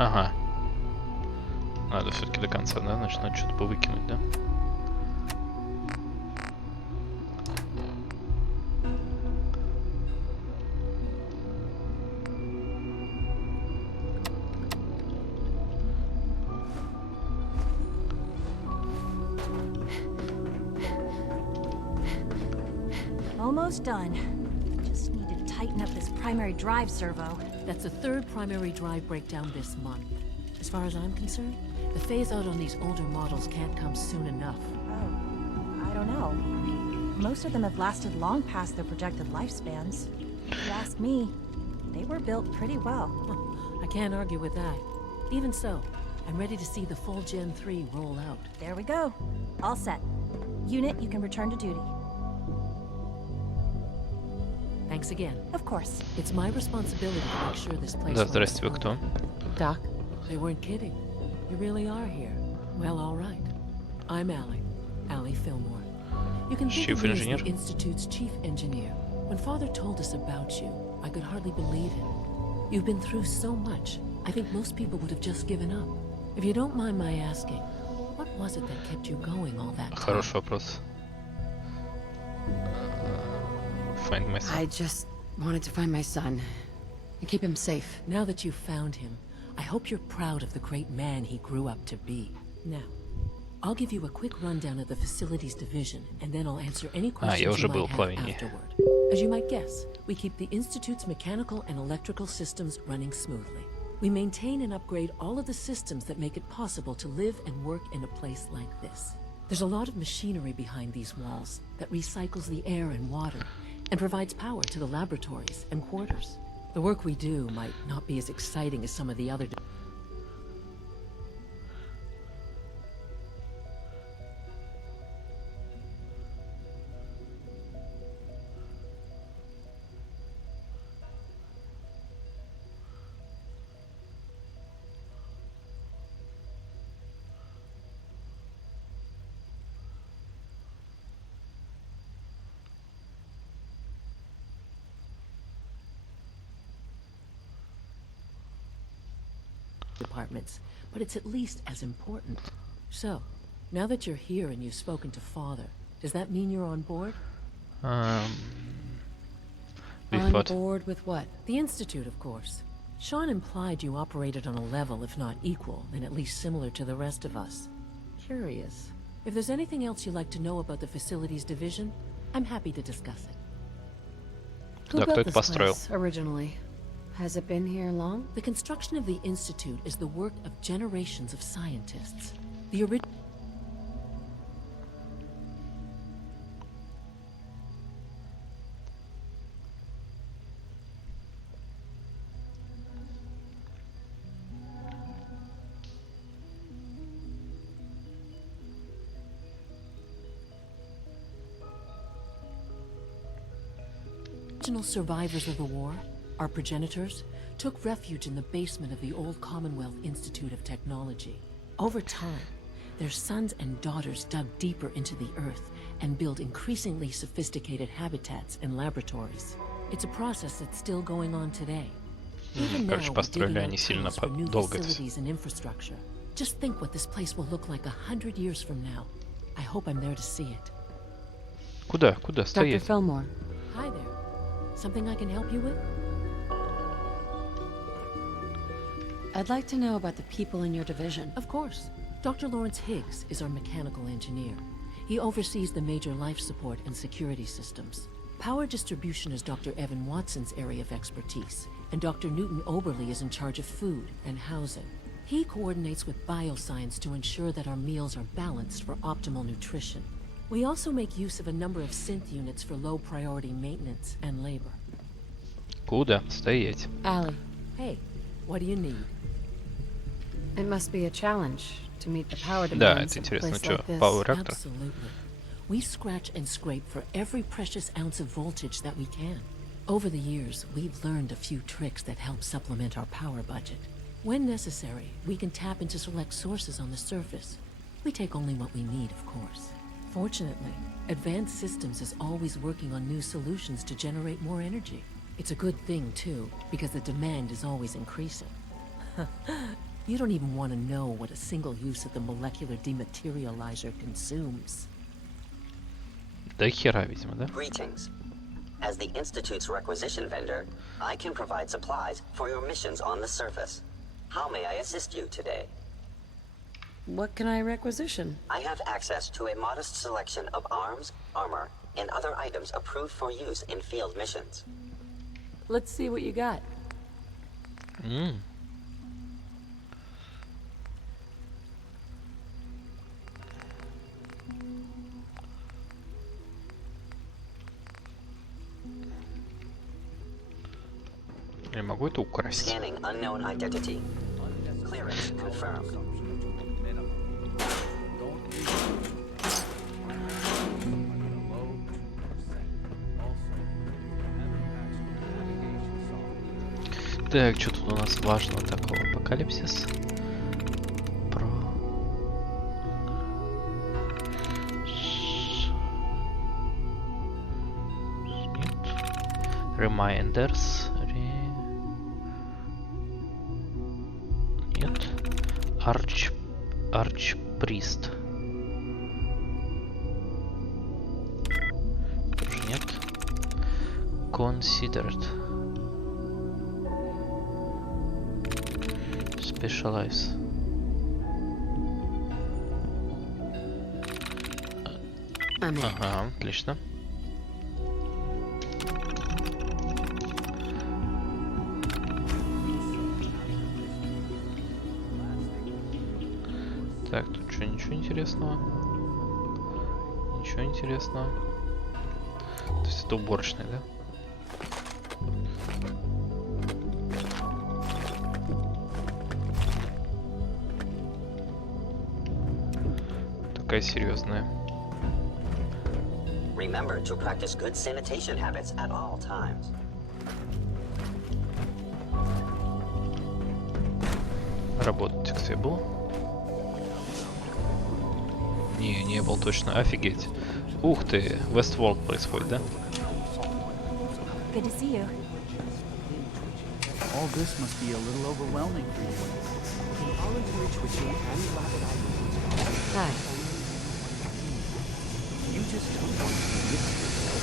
Ага. Надо все-таки до конца, да? Значит, надо что-то повыкинуть, да? Almost done. Just need to tighten up this primary drive servo. That's the third primary drive breakdown this month. As far as I'm concerned, the phase-out on these older models can't come soon enough. Oh, I don't know. Most of them have lasted long past their projected lifespans. If you ask me, they were built pretty well. I can't argue with that. Even so, I'm ready to see the full Gen 3 roll out. There we go. All set. Unit, you can return to duty. Thanks again. Of course. It's my responsibility to make sure this place Да, runs здрасте, вы smoothly. кто? Doc, they weren't kidding. You really are here. Well, all right. I'm Allie Fillmore. You can think Chief of me as engineer? the Institute's chief engineer. When Father told us about you, I could hardly believe it. You've been through so much, I think most people would have just given up. If you don't mind my asking, what was it that kept you going all that time? Хороший вопрос. Find my son. I just wanted to find my son and keep him safe. Now that you've found him, I hope you're proud of the great man he grew up to be. Now, I'll give you a quick rundown of the facilities division, and then I'll answer any я questions уже you был might в have Плавении. afterward. As you might guess, we keep the Institute's mechanical and electrical systems running smoothly. We maintain and upgrade all of the systems that make it possible to live and work in a place like this. There's a lot of machinery behind these walls that recycles the air and water and provides power to the laboratories and quarters. The work we do might not be as exciting as some of the other departments, but it's at least as important. So, now that you're here and you've spoken to Father, does that mean you're on board? On board with what? The Institute, of course. Sean implied you operated on a level, if not equal, then at least similar to the rest of us. Curious. If there's anything else you'd like to know about the facilities division, I'm happy to discuss it. Who built this place originally? Has it been here long? The construction of the Institute is the work of generations of scientists. The original survivors of the war, our progenitors, took refuge in the basement of the old Commonwealth Institute of Technology. Over time, their sons and daughters dug deeper into the earth and built increasingly sophisticated habitats and laboratories. It's a process that's still going on today. Even now, Короче, we're построили digging они out сильно tunnels for new долго это. facilities and infrastructure. Just think what this place will look like 100 years from now. I hope I'm there to see it. Куда Dr. стоять? Fillmore. Hi there. Something I can help you with? I'd like to know about the people in your division. Of course. Dr. Lawrence Higgs is our mechanical engineer. He oversees the major life support and security systems. Power distribution is Dr. Evan Watson's area of expertise, and Dr. Newton Oberly is in charge of food and housing. He coordinates with bioscience to ensure that our meals are balanced for optimal nutrition. We also make use of a number of synth units for low-priority maintenance and labor. Куда стоять? Allie. Hey, what do you need? It must be a challenge to meet the power Да, demands это of a интересно. place Что, like this. Power Reactor? Absolutely. We scratch and scrape for every precious ounce of voltage that we can. Over the years, we've learned a few tricks that help supplement our power budget. When necessary, we can tap into select sources on the surface. We take only what we need, of course. Fortunately, Advanced Systems is always working on new solutions to generate more energy. It's a good thing, too, because the demand is always increasing. You don't even want to know what a single use of the molecular dematerializer consumes. Да хера, видимо, да? Greetings. As the Institute's requisition vendor, I can provide supplies for your missions on the surface. How may I assist you today? What can I requisition? I have access to a modest selection of arms, armor, and other items approved for use in field missions. Let's see what you got. Я могу это украсть? Scanning unknown identity. Clearance confirmed. Так, что тут у нас важного такого? Апокалипсис. Про... Нет. Reminders. Нет. Archpriest. Тоже нет. Considered. Specialize. Ага, отлично. Так, тут что, ничего интересного? Ничего интересного. То есть это уборочная, да? Такая серьезная. Remember to practice good sanitation habits at all times. Работать кто был? Не был точно. Офигеть. Ух ты, Westworld происходит, да? Good to see you. All this must be a little overwhelming for you. Involuntary twitching and rapid eye movement. Hi. You just don't want to admit to yourself.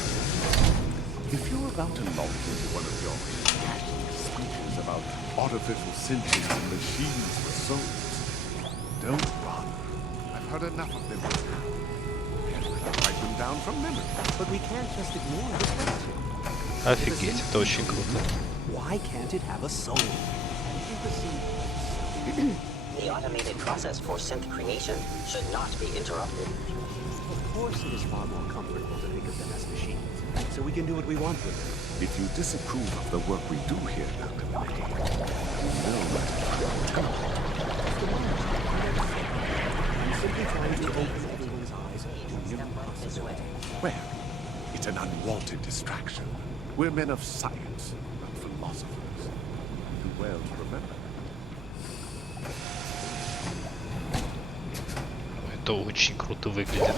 If you're about to launch into one of your passionate speeches about artificial sentience and machines for souls, don't bother. I've heard enough of them now. And we'll write them down from memory. But we can't just ignore the question. Офигеть, это очень круто. Why can't it have a soul? The automated process for synth creation should not be interrupted. Of course it is far more comfortable to think of them as machines, so we can do what we want with them. If you disapprove of the work we do here, Dr. May, you know that. I'm simply trying to open everyone's eyes to new possibilities. Well, it's an unwanted distraction. We're men of science, not philosophers. Too well to remember. Это очень круто выглядит.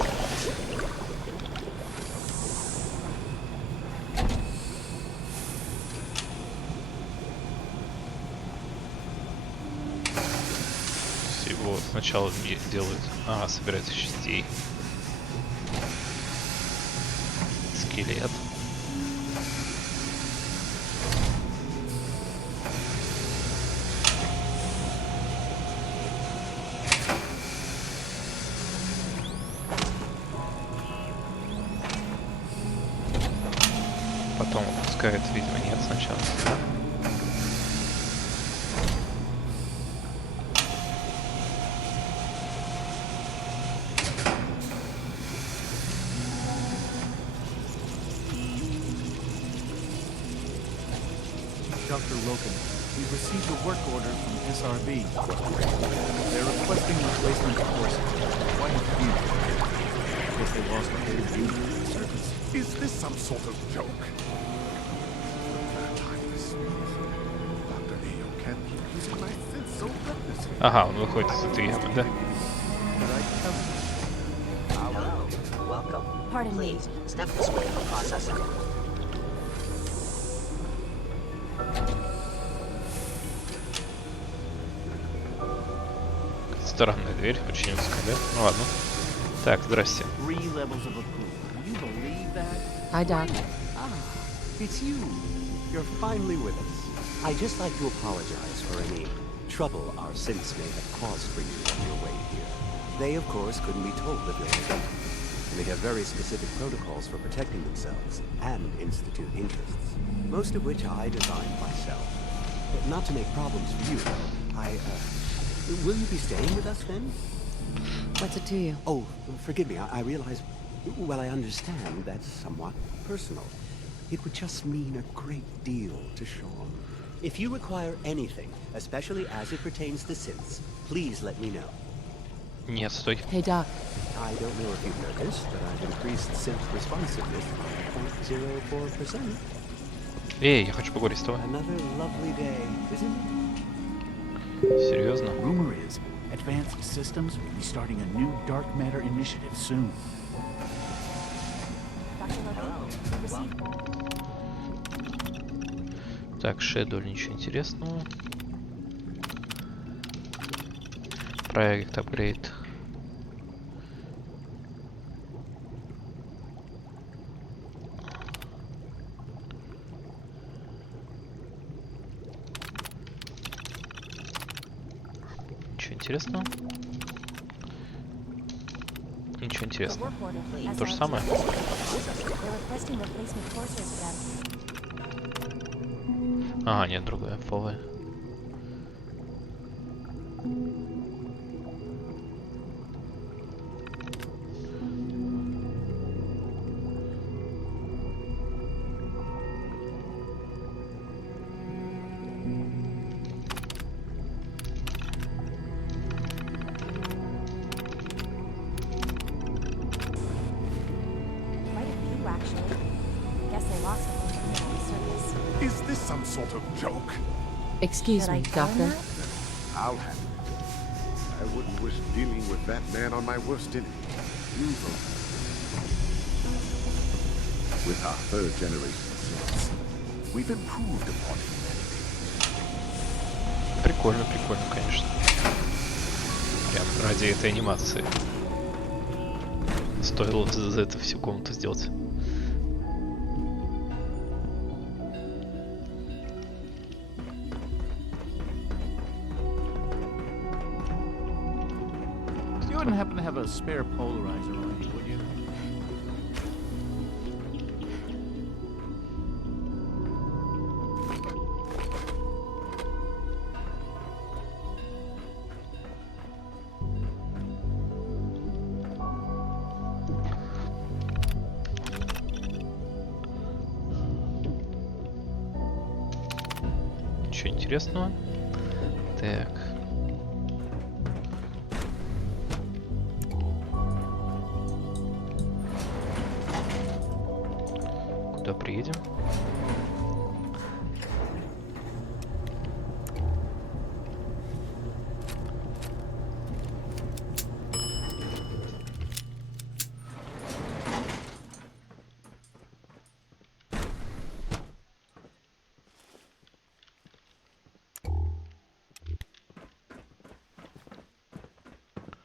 Его сначала делают... А, собирается частей. Скелет. Потом опускает, видимо, нет сначала. Да? Dr. Loken, we've received a work order from SRB. They're requesting replacement forces. Quite a few. Guess they lost a whole unit on the surface. Is this some sort of joke? Dr. Ayo can't keep using my sense so recklessly. Ага, он выходит из этой ямы, да? Hello, welcome. Pardon me. Please, step this way for processing. Странная дверь, починилская, да? Ну ладно. Так, здрасте. Hi, Doc. It's you. You're finally with us. I'd just like to apologize for any trouble our synths may have caused for you on your way here. They, of course, couldn't be told of your intent. They have very specific protocols for protecting themselves and Institute interests, most of which I designed myself. But not to make problems for you, will you be staying with us then? What's it to you? Oh, forgive me, I realize... Well, I understand that's somewhat personal. It would just mean a great deal to Sean. If you require anything, especially as it pertains to synths, please let me know. Нет, стой. Hey, Doc. I don't know if you've noticed, but I've increased synth responsiveness by 0.04%. Эй, я хочу поговорить с тобой. Another lovely day, isn't it? Серьезно? Rumor is, Advanced Systems will be starting a new dark matter initiative soon. Так, Shadow, ничего интересного. Проект апгрейд. Ничего интересного. Ничего интересного. То же самое. Ага, нет, другое, фовое. Is this some sort of joke? Excuse me, Doctor. I'll have it. I wouldn't wish dealing with that man on my worst enemy. With our third generation synths, we've improved upon humanity. Прикольно, прикольно, конечно. Прям ради этой анимации. Стоило за это всю комнату сделать. You wouldn't happen to have a spare polarizer on you, would you? Ничего интересного. Так. Куда приедем?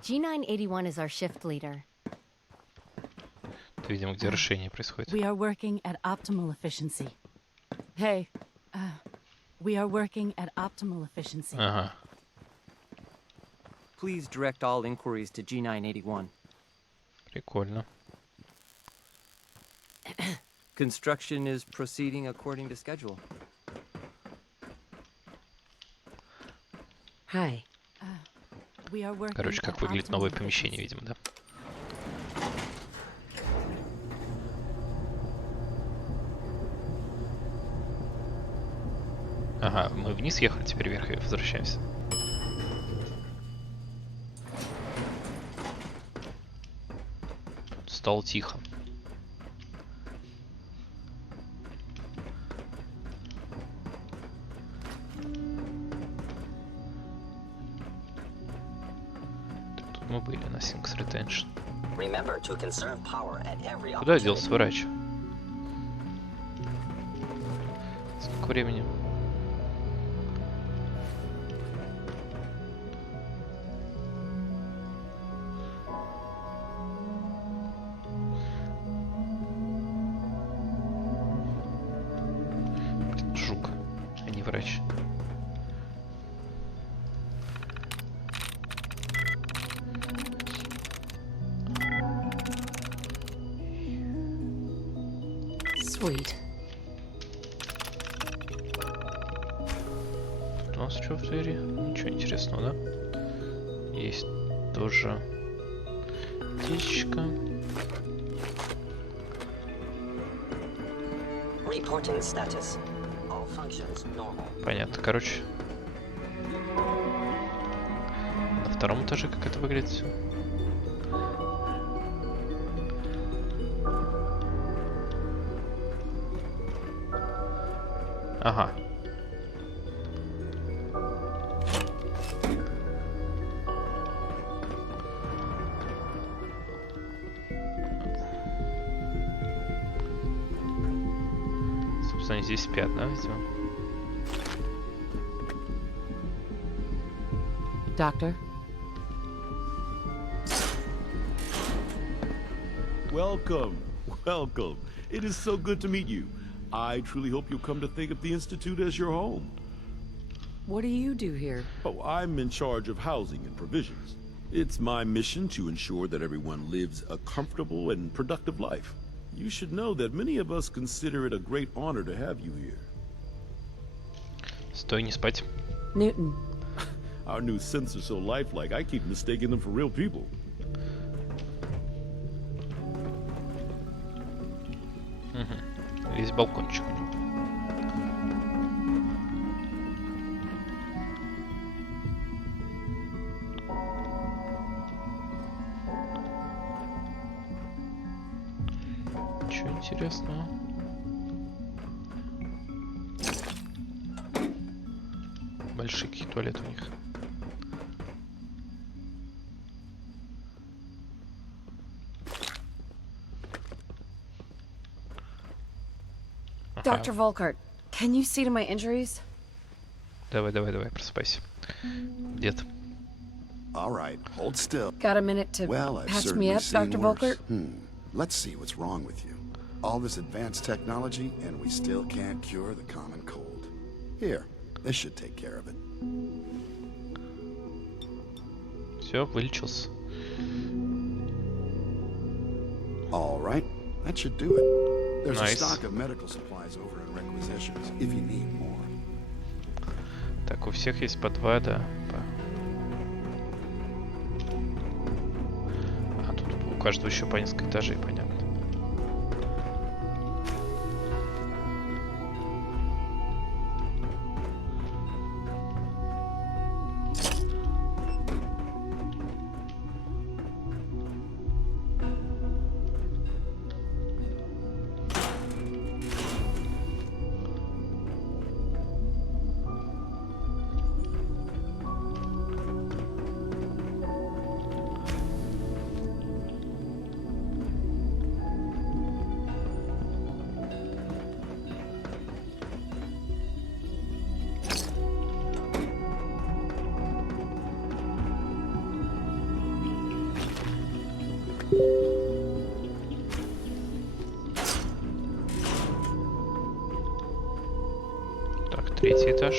G981 is our shift leader. Это, видимо, где решение происходит. We are working at optimal efficiency. Hey, we are working at optimal efficiency. Ага. Please direct all inquiries to G981. Прикольно. Construction is proceeding according to schedule. Hi. We are working Короче, как at выглядит новое optimal помещение, efficiency. видимо, да? Ага, мы вниз ехали, теперь вверх и возвращаемся. Стало тихо. Тут мы были на Sinks Retention. Куда делся врач? Сколько времени? Sweet. Тут у нас что в двери? Ничего интересного, да? Есть тоже птичка. Reporting status. All functions normal. Понятно, короче. На втором этаже как это выглядит все. Ага. Собственно, они здесь спят, да, видимо? Doctor? Welcome, welcome. It is so good to meet you. I truly hope you'll come to think of the Institute as your home. What do you do here? Oh, I'm in charge of housing and provisions. It's my mission to ensure that everyone lives a comfortable and productive life. You should know that many of us consider it a great honor to have you here. Стой, не спать. Newton. Our new synths are so lifelike, I keep mistaking them for real people. Весь балкончик у него. Ничего интересного. Большие какие туалеты у них. Dr. Volkart, can you see to my injuries? Давай, просыпайся. Дед. All right, hold still. Got a minute to Well, I've patch me certainly up, seen Dr. worse. Volkart? Let's see what's wrong with you. All this advanced technology, and we still can't cure the common cold. Here, this should take care of it. Все, вылечился. All right, that should do it. There's Nice. a stock of medical supplies over in requisitions, if you need more. Так, у всех есть по 2, да. А тут у каждого еще по несколько этажей, понятно. Так, 3-й этаж.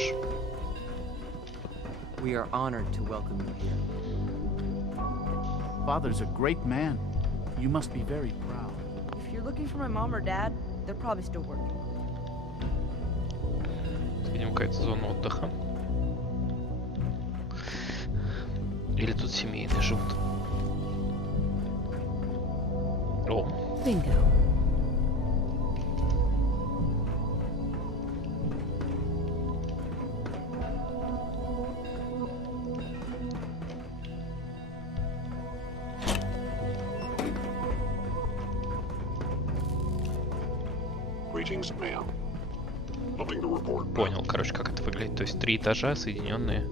We are honored to welcome you here. Father's a great man. You must be very proud. If you're looking for my mom or dad, they're probably still working. Видимо, какая-то зона отдыха. Или тут семейные живут. О. Bingo. Greetings, ma'am. Nothing to report. Понял, короче, как это выглядит. То есть 3 этажа соединенные.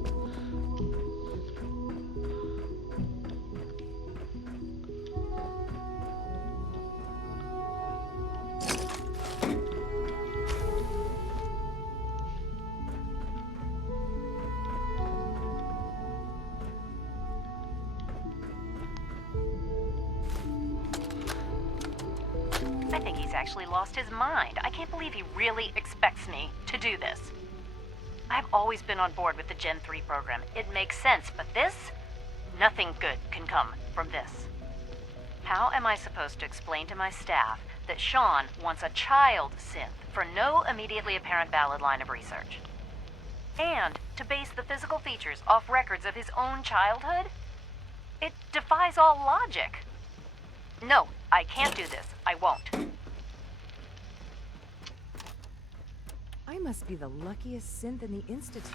I think he's actually lost his mind. I can't believe he really expects me to do this. I've always been on board with the Gen 3 program. It makes sense, but this? Nothing good can come from this. How am I supposed to explain to my staff that Sean wants a child synth for no immediately apparent valid line of research. And to base the physical features off records of his own childhood? It defies all logic. No, I can't do this. I won't. I must be the luckiest synth in the Institute.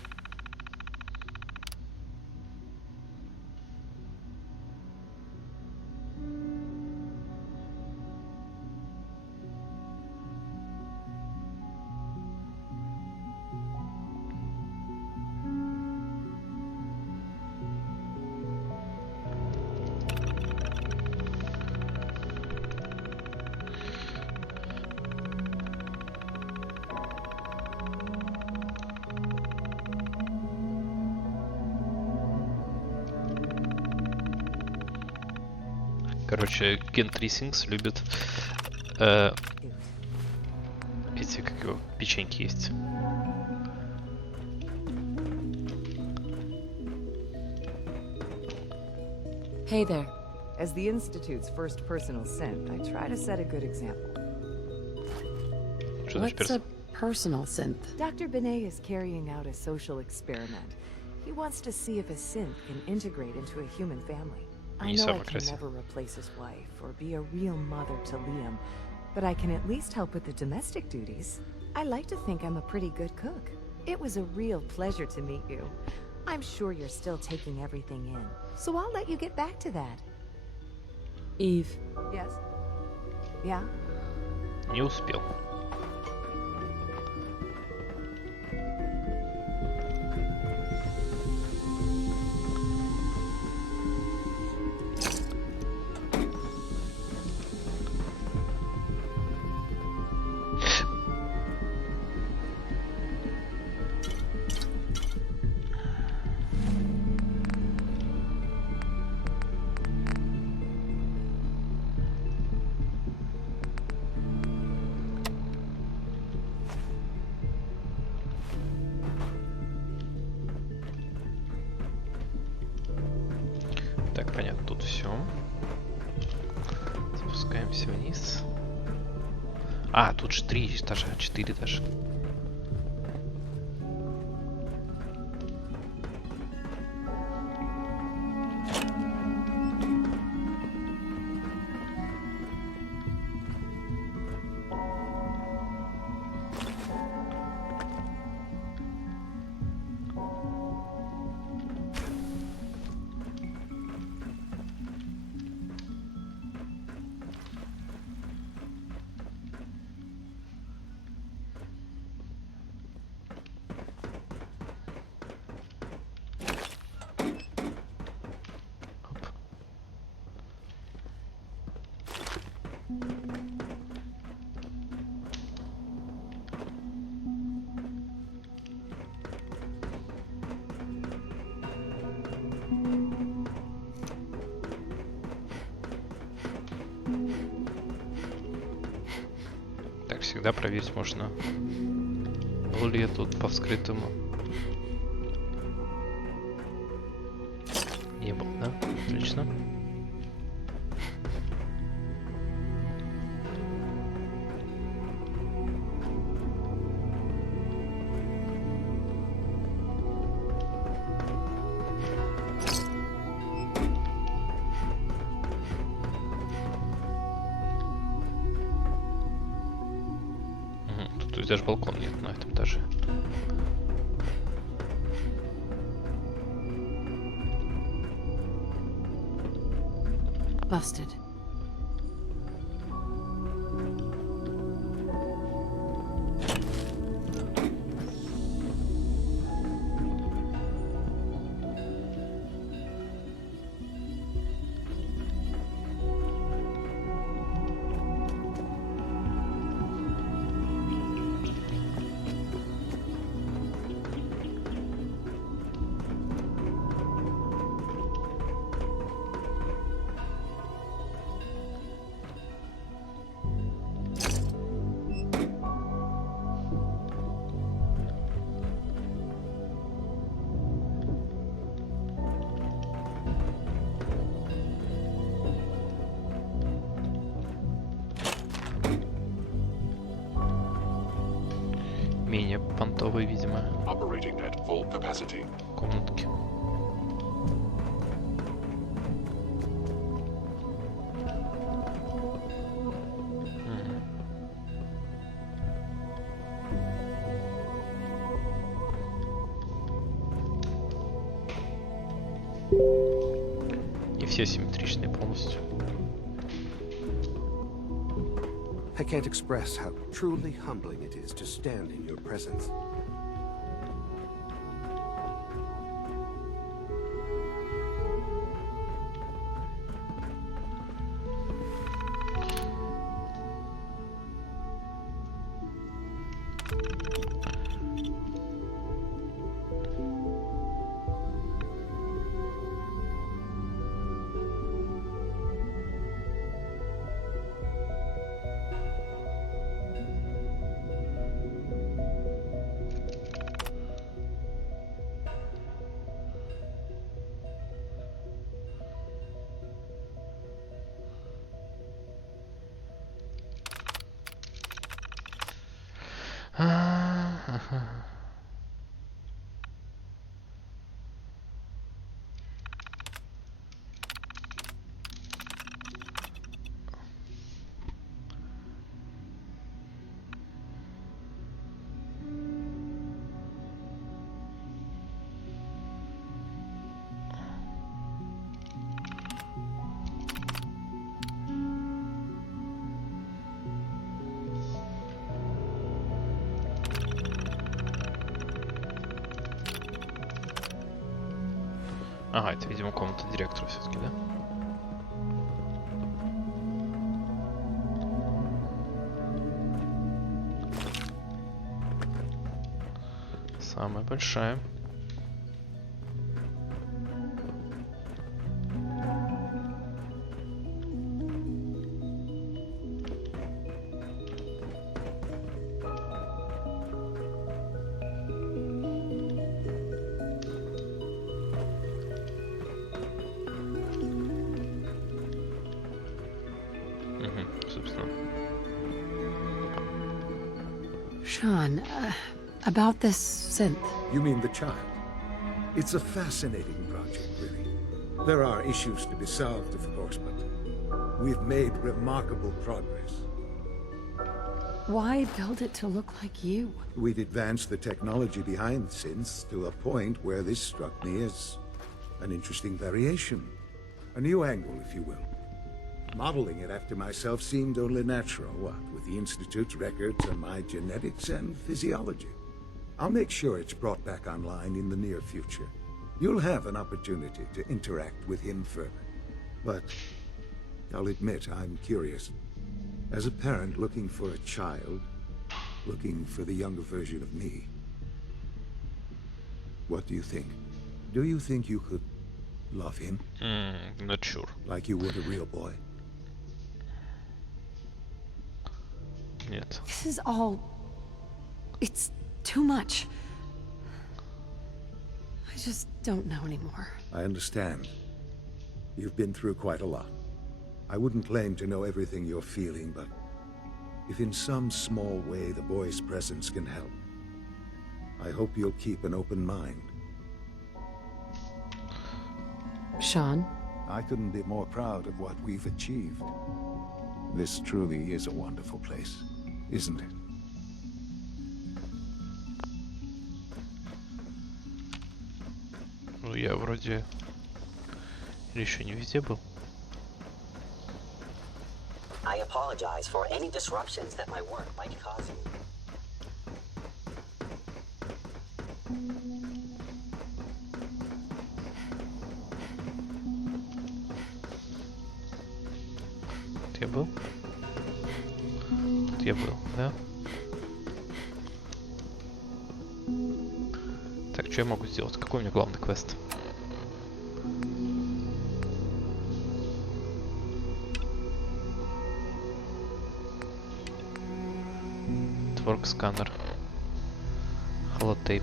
Короче, Ген Трисингс любит эти, как его, печеньки есть. Hey there. As the Institute's first personal synth, I try to set a good example. What's a personal synth? Dr. Benet is carrying out a social experiment. He wants to see if a synth can integrate into a human family. I know I can never replace his wife or be a real mother to Liam, but I can at least help with the domestic duties. I like to think I'm a pretty good cook. It was a real pleasure to meet you. I'm sure you're still taking everything in, so I'll let you get back to that. Eve. Yes? Yeah? Не успел. Так, понятно, тут все. Спускаемся вниз. А, тут же 3 этажа, 4 даже. Так, всегда проверить можно, был ли я тут по вскрытому. Не был, да? Отлично. То есть даже балкон нет на этом этаже. Busted. кладовой, видимо. Operating at full capacity. Комнатки. Не все симметричные полностью. I can't express how truly humbling it is to stand in your presence. Ага, это, видимо, комната директора все-таки, да? Самая большая. Sean, about this synth. You mean the child? It's a fascinating project, really. There are issues to be solved, of course, but we've made remarkable progress. Why build it to look like you? We've advanced the technology behind synths to a point where this struck me as an interesting variation. A new angle, if you will. Modeling it after myself seemed only natural, what with the Institute's records on my genetics and physiology. I'll make sure it's brought back online in the near future. You'll have an opportunity to interact with him further. But I'll admit I'm curious. As a parent looking for a child, looking for the younger version of me, what do you think? Do you think you could love him? Not sure. Like you would a real boy? Нет. This is all... It's too much. I just don't know anymore. I understand. You've been through quite a lot. I wouldn't claim to know everything you're feeling, but if in some small way the boy's presence can help, I hope you'll keep an open mind. Sean? I couldn't be more proud of what we've achieved. This truly is a wonderful place, isn't it? Ну, я вроде еще не везде был. I apologize for any disruptions that my work might cause you. Тут я был? Тут я был, да? Так, что я могу сделать? Какой у меня главный квест? Творк-сканер. Холотейп.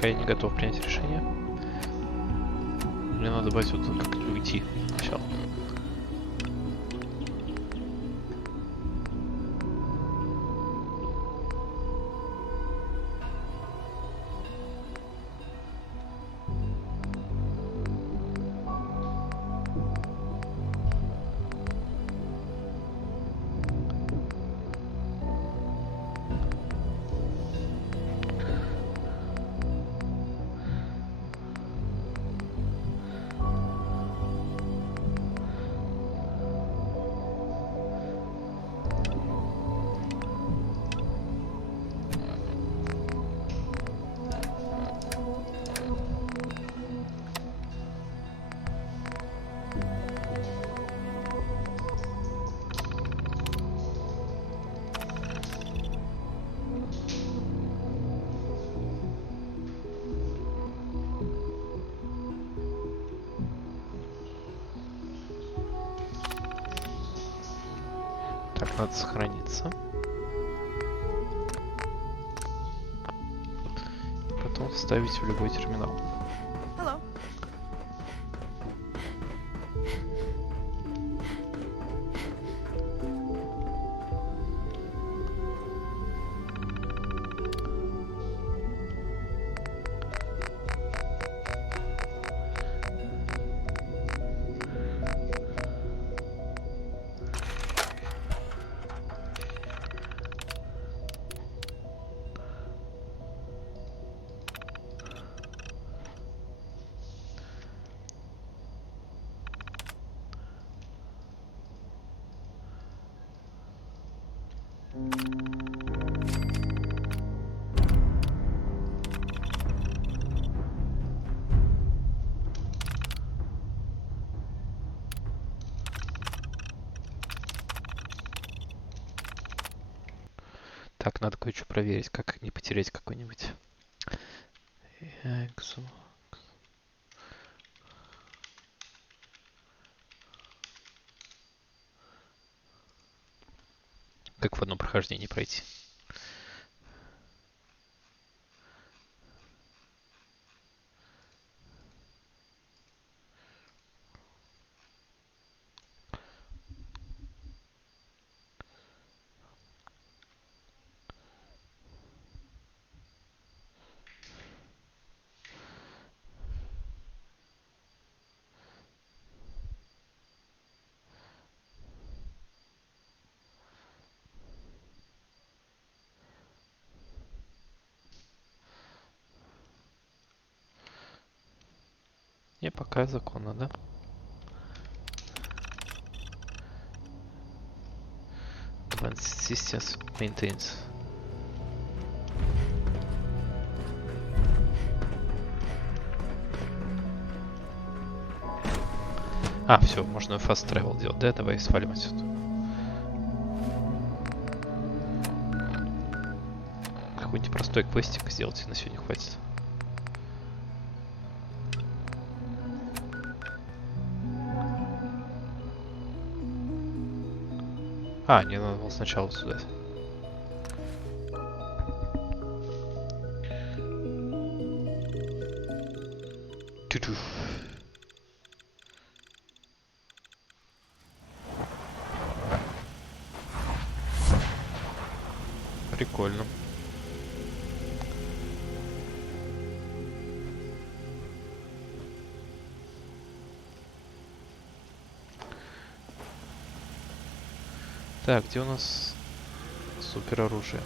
пока я не готов принять решение. Мне надо добавить вот как уйти сначала. Так, надо сохраниться. И потом вставить в любой терминал. Hello. Так, надо кое-что проверить, как не потерять какой-нибудь. Как в одном прохождении пройти. Не, пока законно, да? Advanced Systems Maintains. А, все, можно fast travel делать, да? Давай свалим отсюда. Какой-нибудь простой квестик сделать, и на сегодня хватит. А, не надо было сначала сюда. Тю-тю. Прикольно. Так, где у нас супер оружие?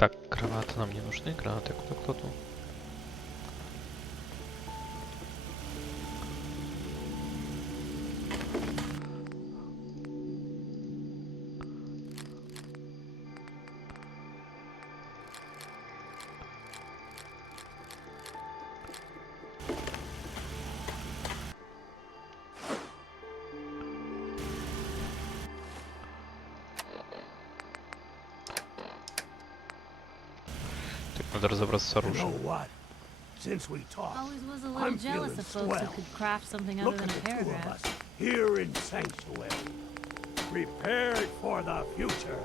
Так, гранаты нам не нужны. Гранаты куда кладу? Надо разобраться с оружием. Since we talked, Always was a little I'm jealous feeling of folks swell. who could craft something other Look than at a the two of paragraph. us here in Sanctuary, prepared for the future.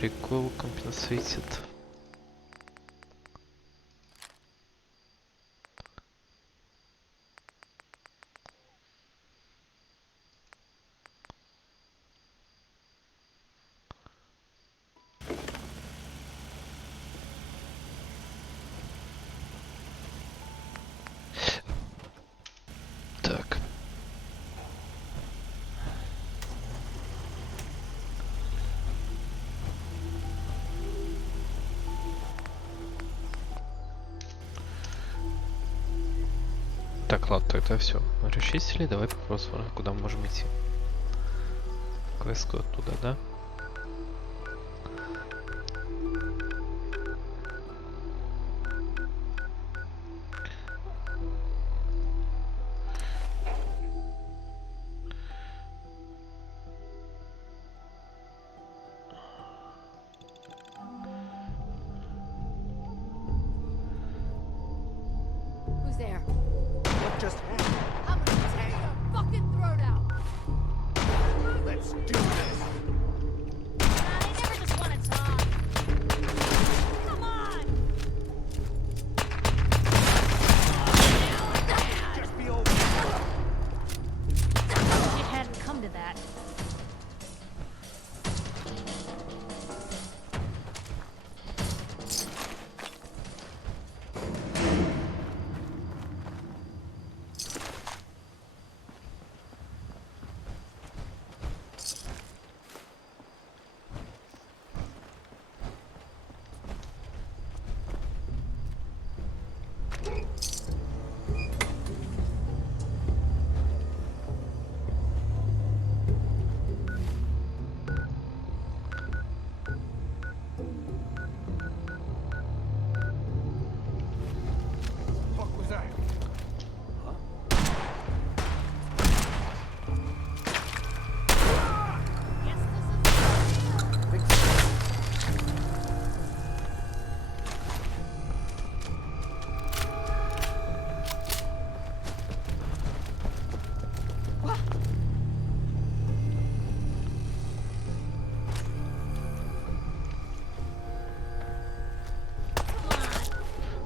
Recoil compensated. Так. Так, ладно, тогда все. Мы расчистили, давай посмотрим, куда мы можем идти. Квест оттуда, да? Who's there? What just happened? I'm gonna tear your fucking throat out! Let's do this. They never just wanna talk. Come on! Just be over. It hadn't come to that. What was that?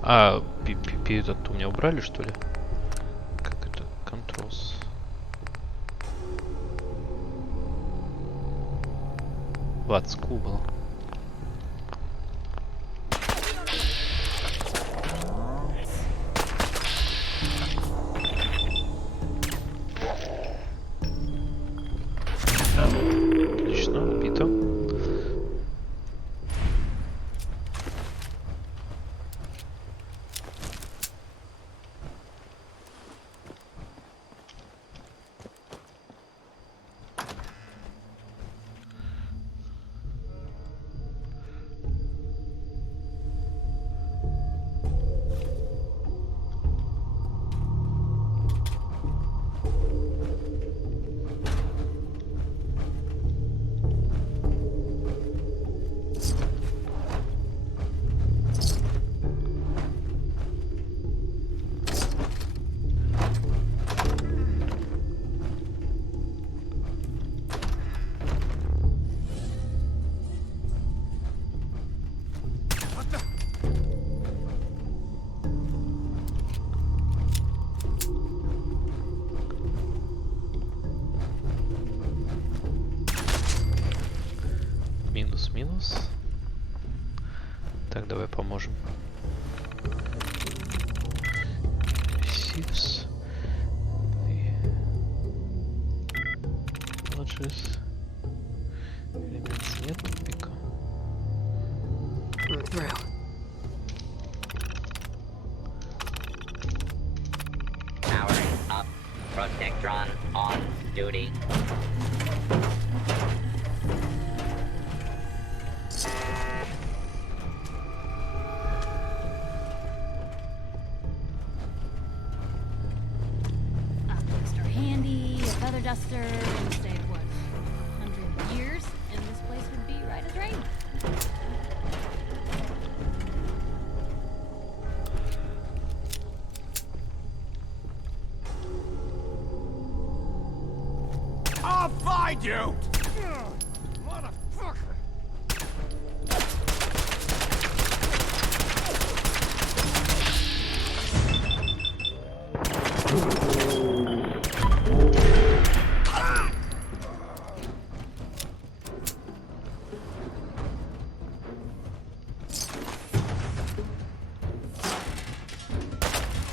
А, пи этот у меня убрали, что ли? Как это? Controls. What's cool? Отлично, убито. Минус. Так, давай поможем. Сивс. Ложись. Элемент нет, тупика. Powering up. Protectron on duty. Duster handy, a feather duster, and say what, 100 years, and this place would be right as rain. I'll find you! Motherfucker!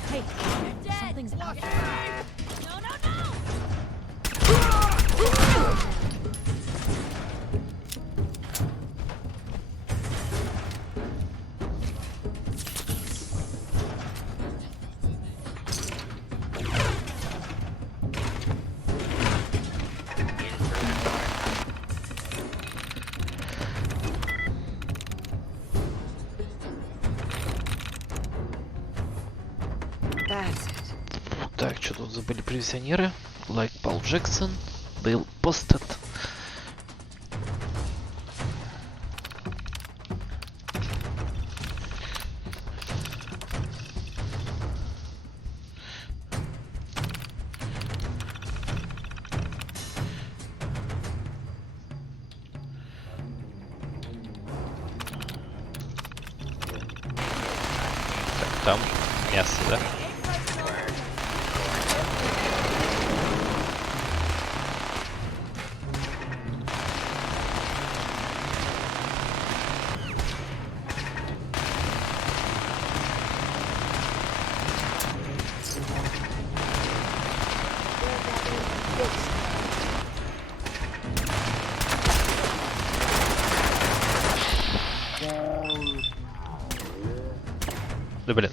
Hey, something's out there. No, no, no! Так, что тут забыли привизионеры? Like Paul Jackson был posted. Так, там мясо, да? Да блин.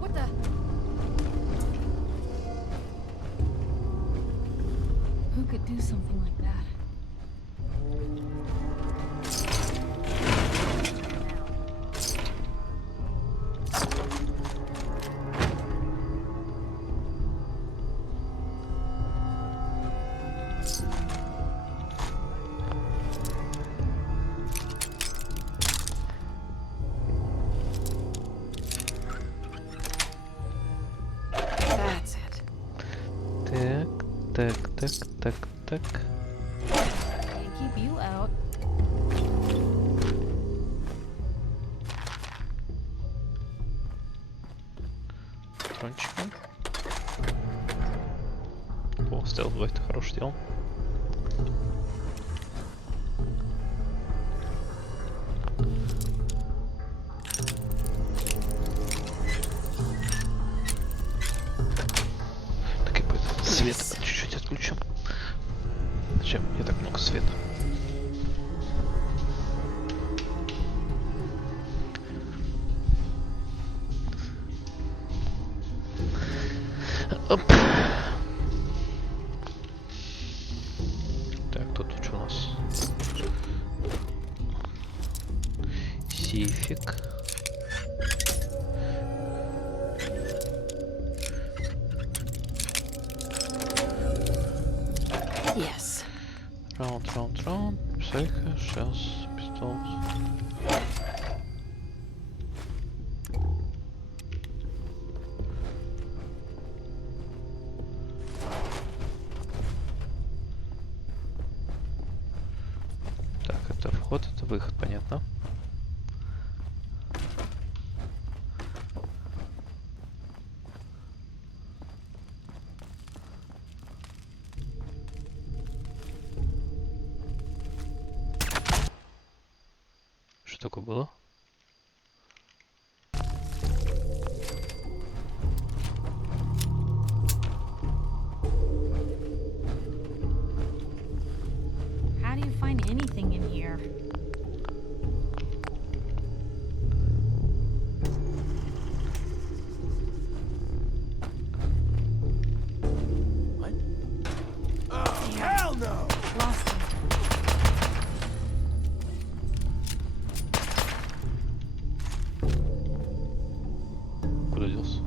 What the? Who could do something like that? That's it. Так. Can't keep you out. Патрончики. О, стелс 2 это хороший дел. Так и будет. Свет чуть-чуть отключим. Зачем мне так много света? Оп. Так, тут что у нас? Сейфик. Yes. Раунд. Психо, сейчас, пистол. выход, понятно. Что такое было? How do you find anything in here? What? Oh, hell no! Lost him. Куда делся?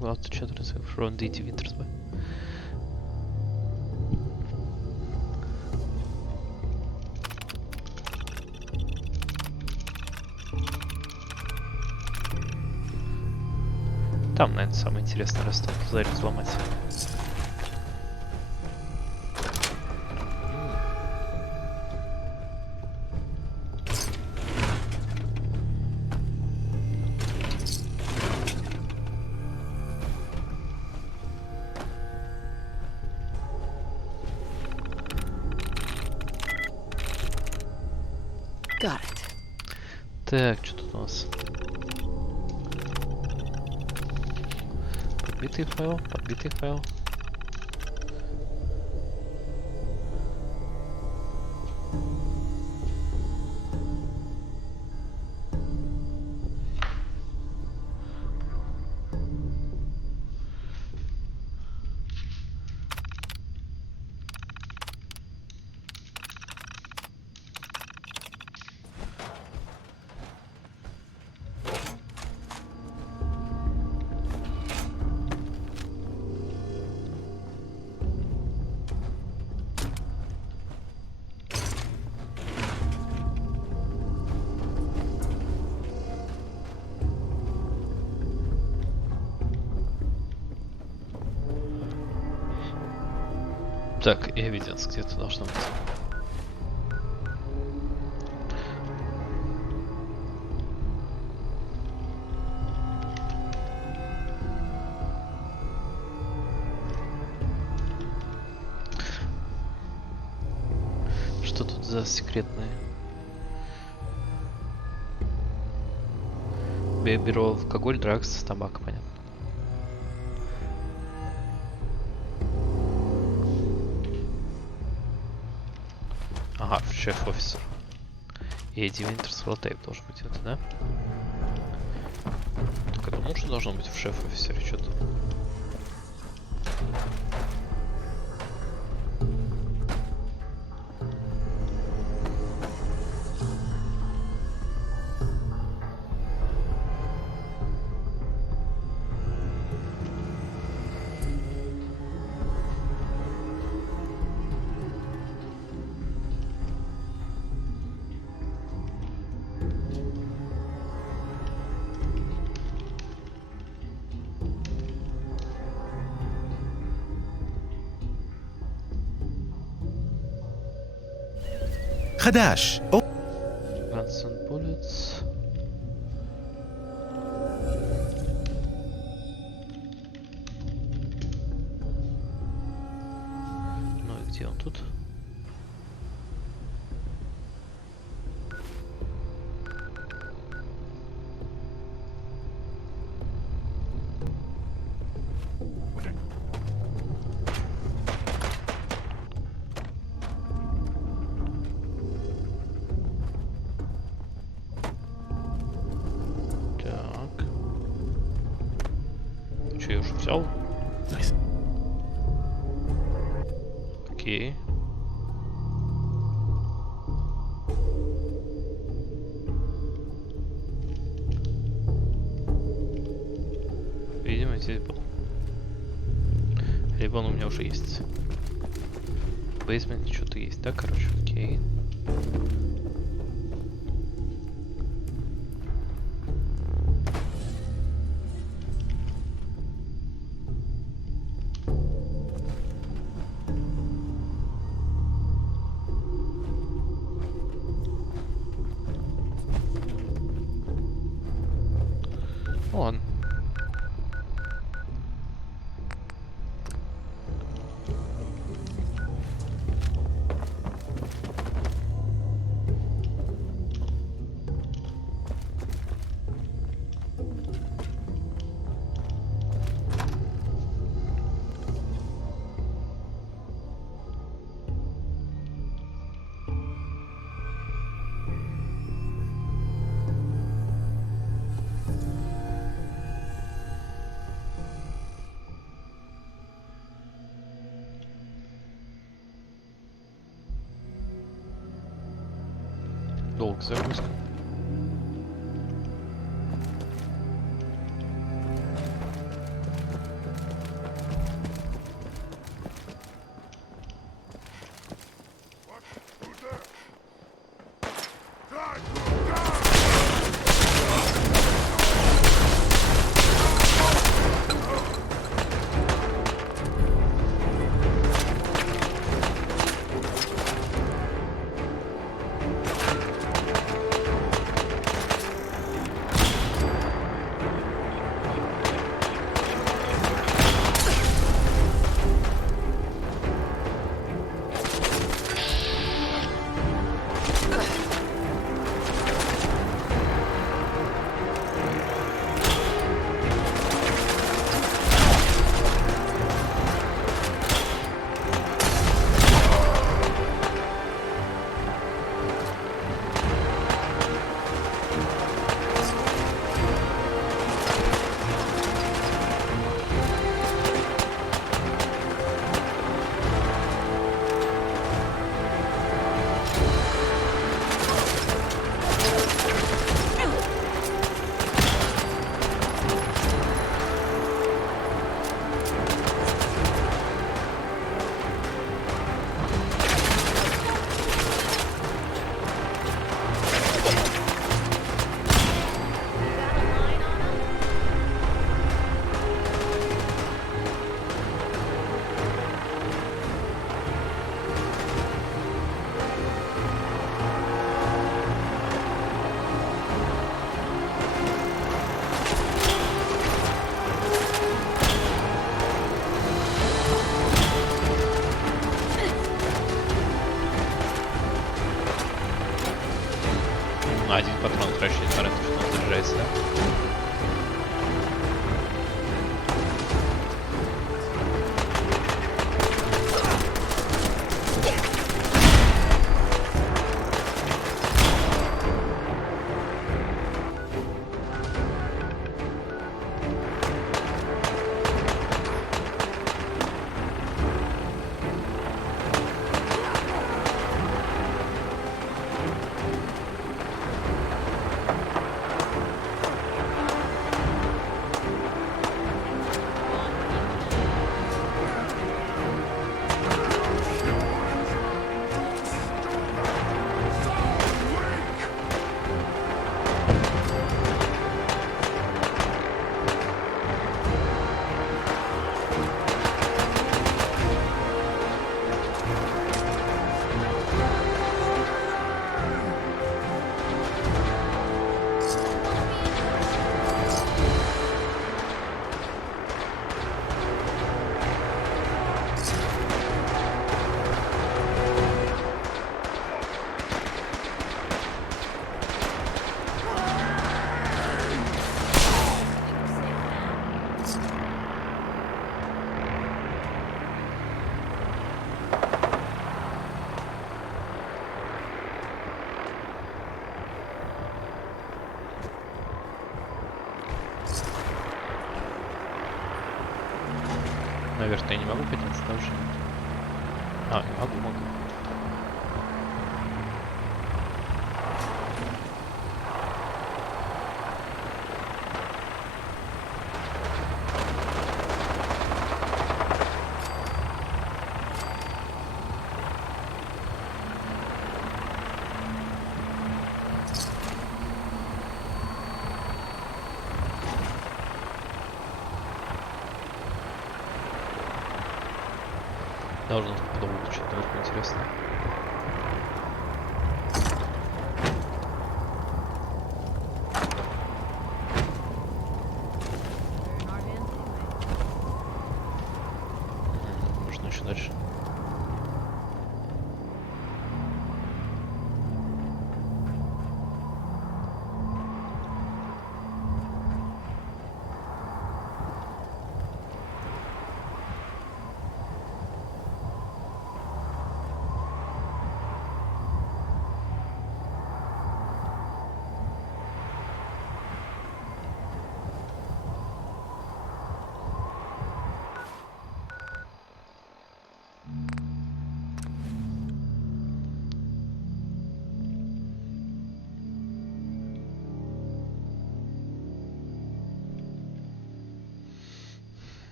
Well, to chat from DT Winters. Там, наверное, самое интересное растет. Зарю взломать. Got it. Так, что тут у нас? Подбитый файл, подбитый файл. Так, evidence где-то должно быть. Что тут за секретные? Бюро алкоголь, драгс, табак, понятно. Ага, шеф-офисер. И Эдди Винтерс Флотейп должен быть это, да? Так я думал, что должно быть в шеф-офисере что-то. خداش Guns and bullets. Ну и где он тут? Че, я уже взял? Окей. Видимо, здесь был. Либо он у меня уже есть. В бейсменте что-то есть, да, короче, окей. Ну ладно. Долг загрузка. Один патрон трачу, несмотря на то, что он заряжается, да? Наверх я не могу подняться, да, уже? А, могу. Должно быть что-то наверху интересное. Можно еще дальше.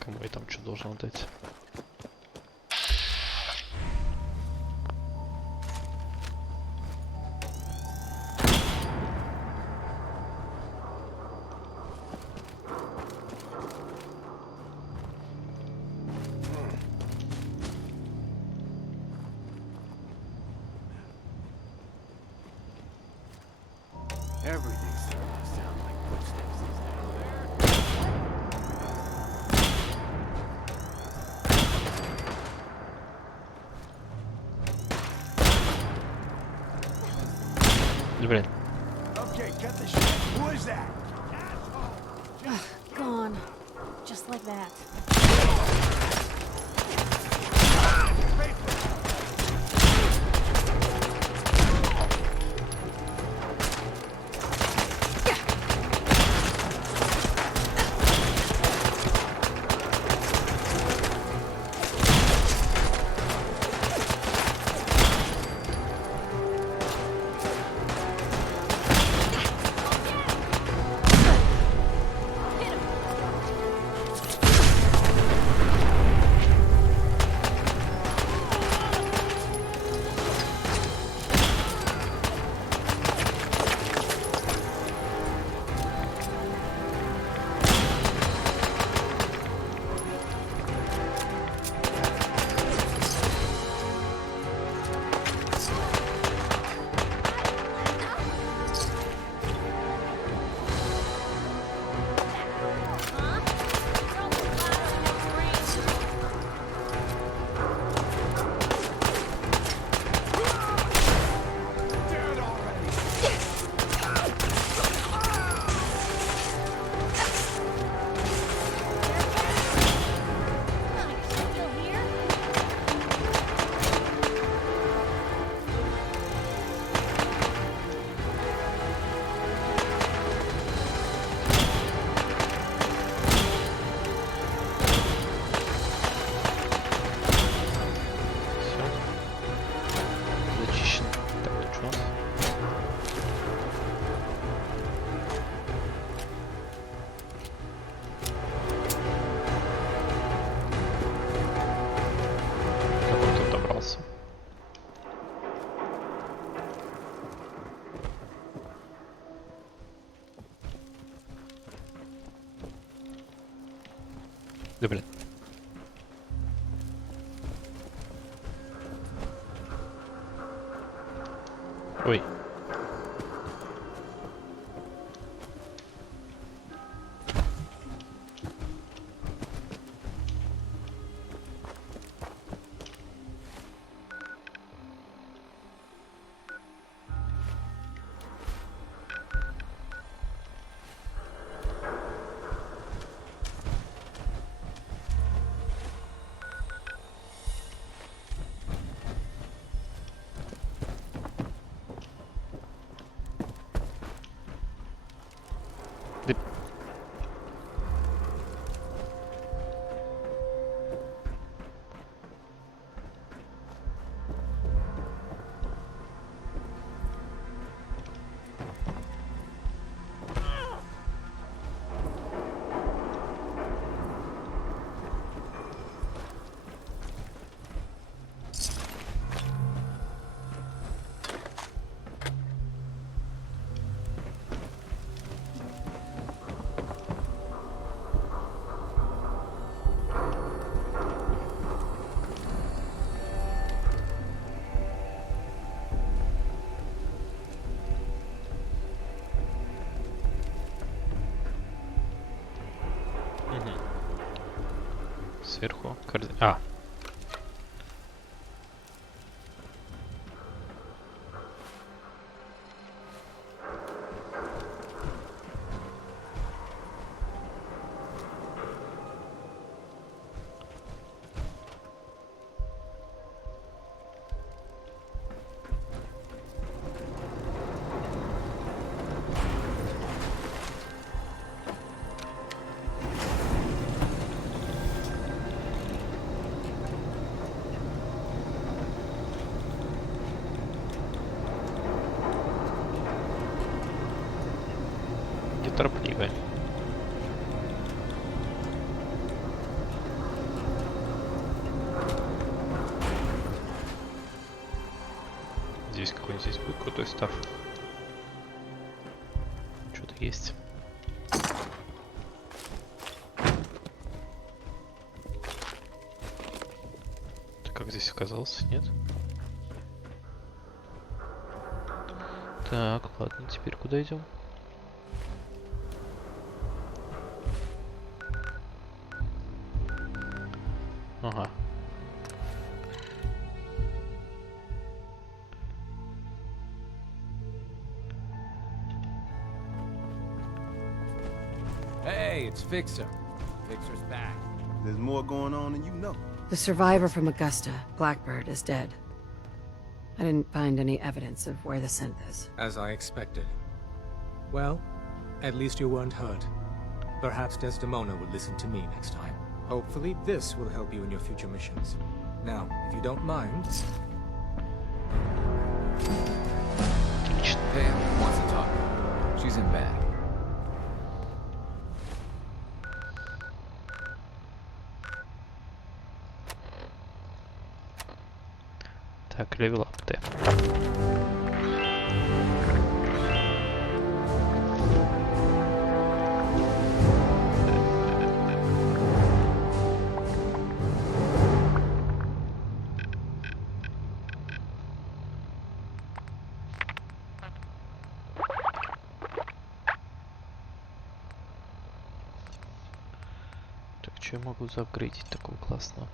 Кому я там что должен дать? Everything's starting to sound like footsteps down Блин. Okay, cut the shit. Who is that? Gone. Just like that. Да блин. Ой. Сверху. А. Неторопливая. Здесь какой-нибудь здесь будет крутой став. Что-то есть. Ты как здесь оказался? Нет? Так, ладно, теперь куда идем? Ага. Hey, it's Fixer. Fixer's back. There's more going on than you know. The survivor from Augusta, Blackbird, is dead. I didn't find any evidence of where the synth is. As I expected. Well, at least you weren't hurt. Perhaps Desdemona will listen to me next time. Hopefully this will help you in your future missions. Now, if you don't mind... Pam wants to talk. She's in back. Так, левел ап Т. Так, что я могу заапгрейдить такого классного?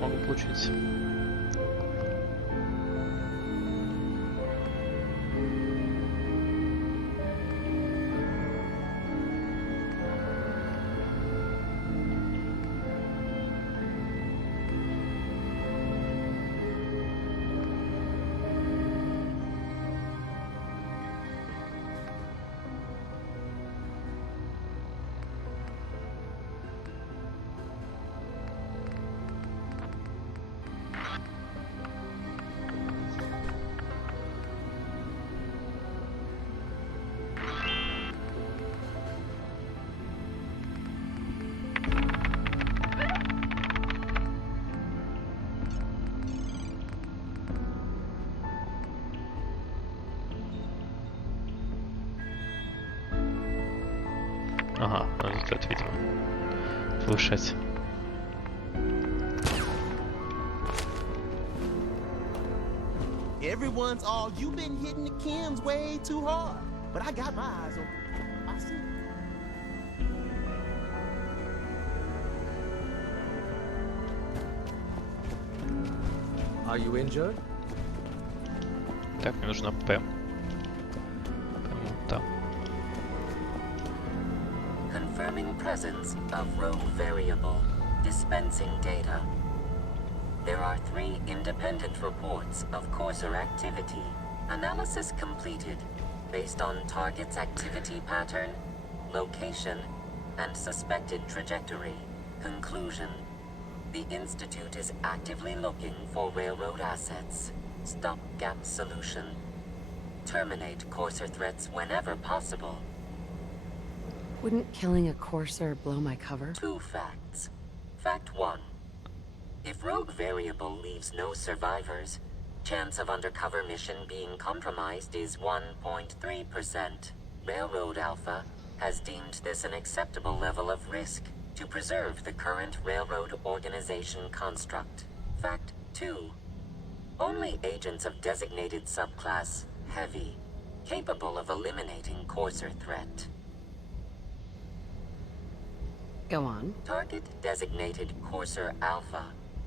Могу получить. Ага, надо тут, видимо, повышать. Everyone's all, you've been hitting the chems way too hard. But I got my eyes open. I see. Are you injured? Так, мне нужно П. Там. Confirming presence of rogue variable. Dispensing data. There are 3 independent reports of courser activity. Analysis completed based on target's activity pattern, location, and suspected trajectory. Conclusion. The Institute is actively looking for railroad assets. Stopgap solution. Terminate courser threats whenever possible. Wouldn't killing a courser blow my cover? 2 facts. Fact 1. If Rogue Variable leaves no survivors, chance of undercover mission being compromised is 1.3%. Railroad Alpha has deemed this an acceptable level of risk to preserve the current railroad organization construct. Fact 2. Only agents of designated subclass Heavy capable of eliminating courser threat. Go on. Target designated Courser Alpha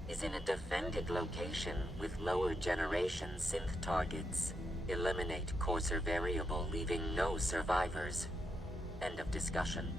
is in a defended location with lower generation synth targets. Eliminate Courser Variable, leaving no survivors. End of discussion.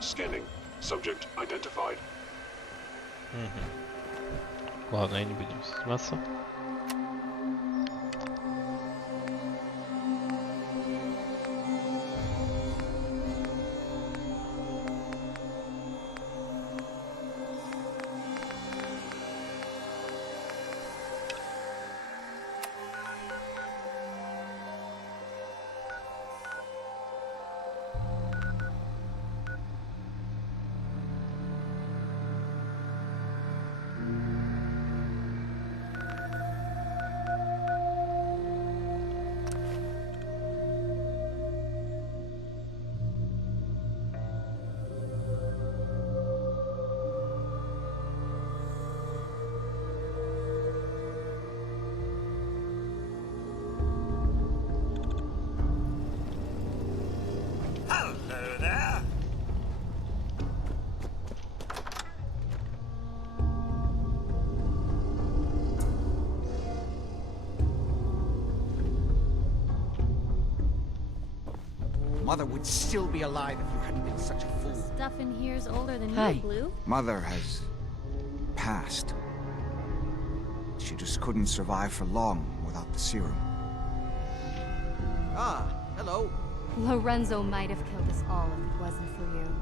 Scanning. Subject identified. Ладно, не будем заниматься. Mother would still be alive if you hadn't been such a fool. Stuff in here's older than Hi. you, Blue. Mother has passed. She just couldn't survive for long without the serum. Ah, hello. Lorenzo might have killed us all if it wasn't for you.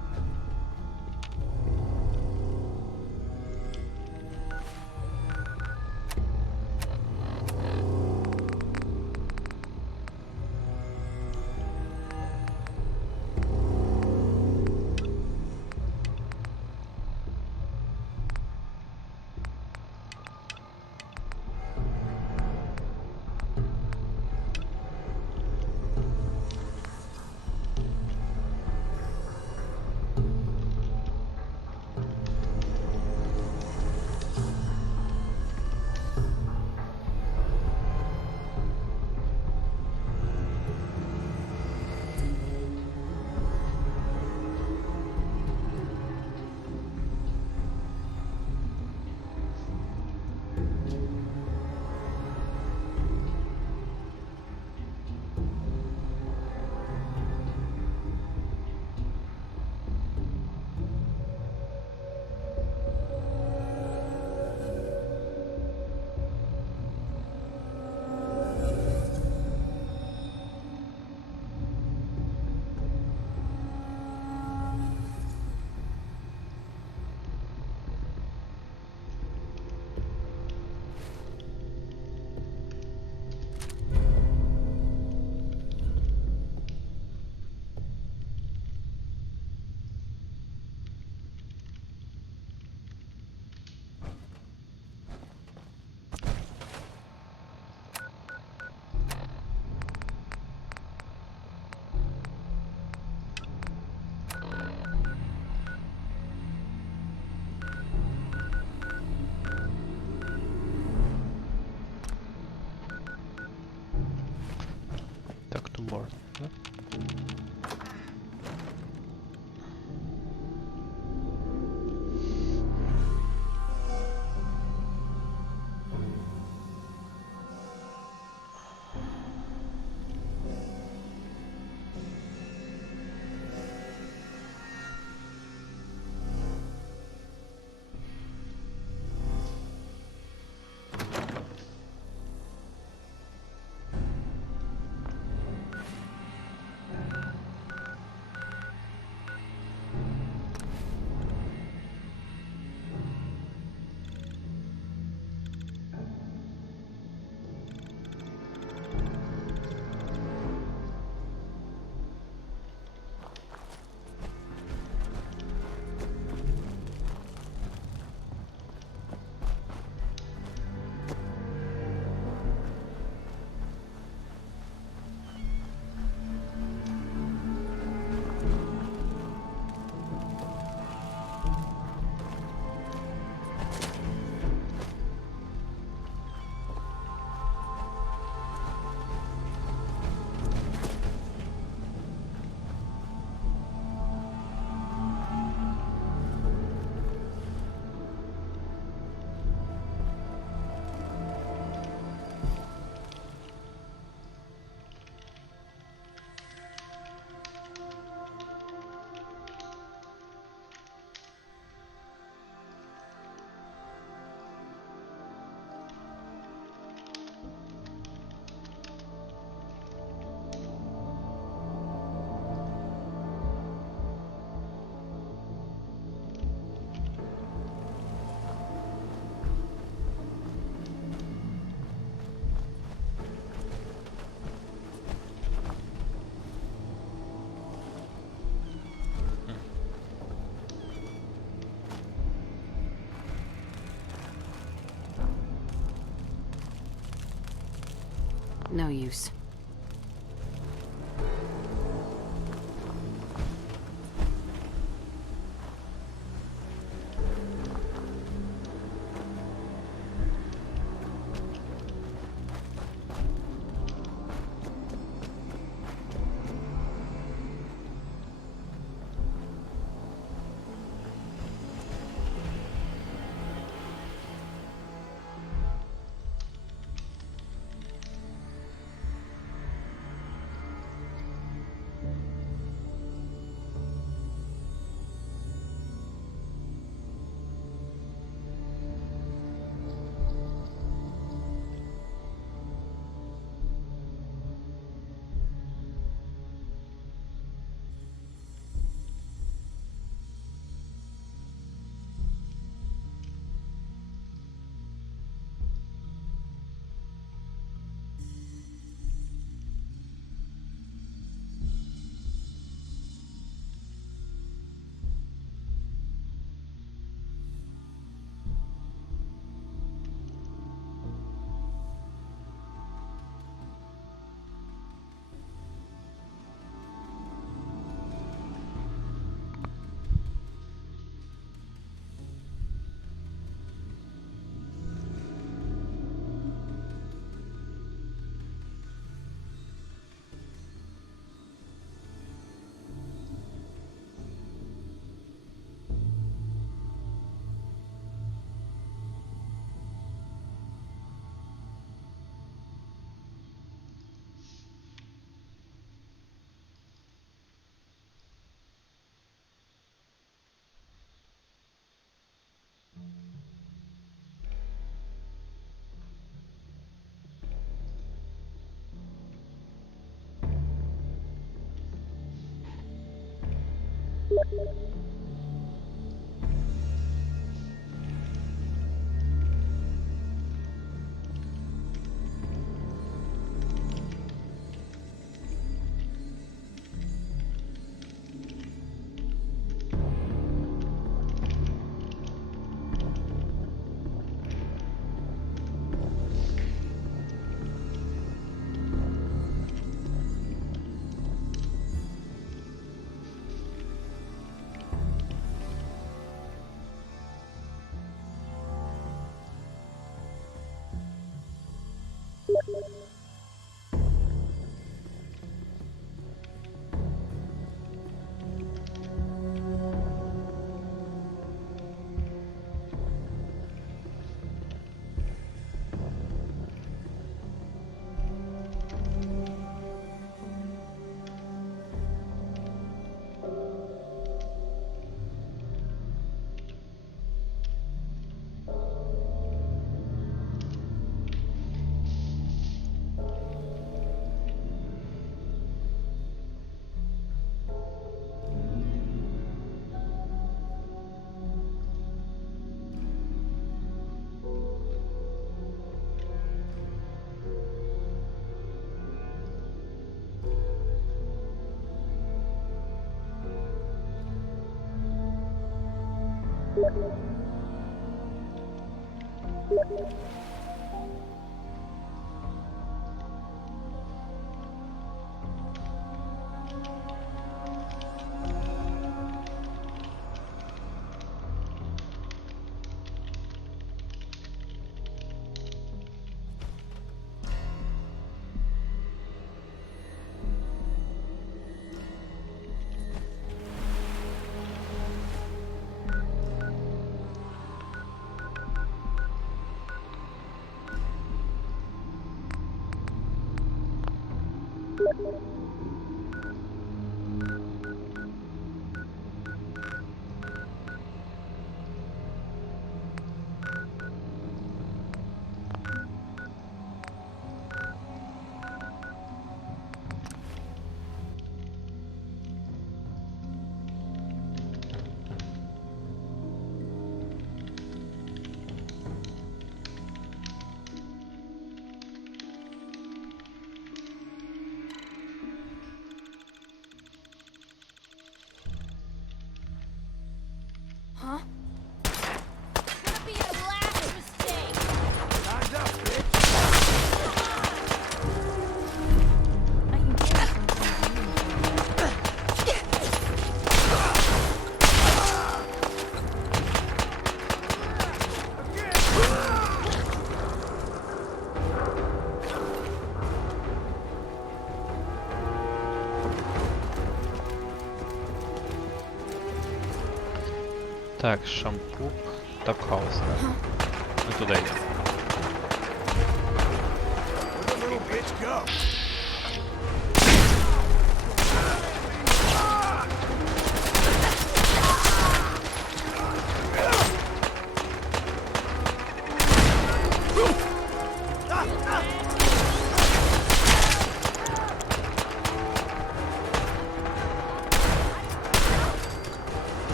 some more. Да? No use. Huh? Gonna be your last mistake. Time's up, bitch. I can get it from something. Так, шампур, тапхаус, да? Мы туда идем. Where'd the little bitch go?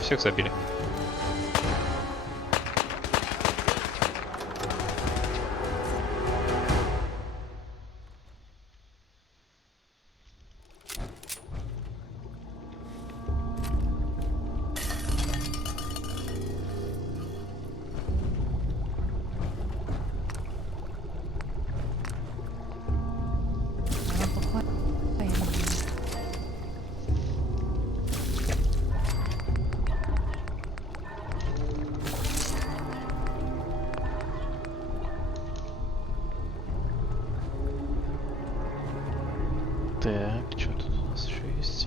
Всех забили. Так, что тут у нас еще есть?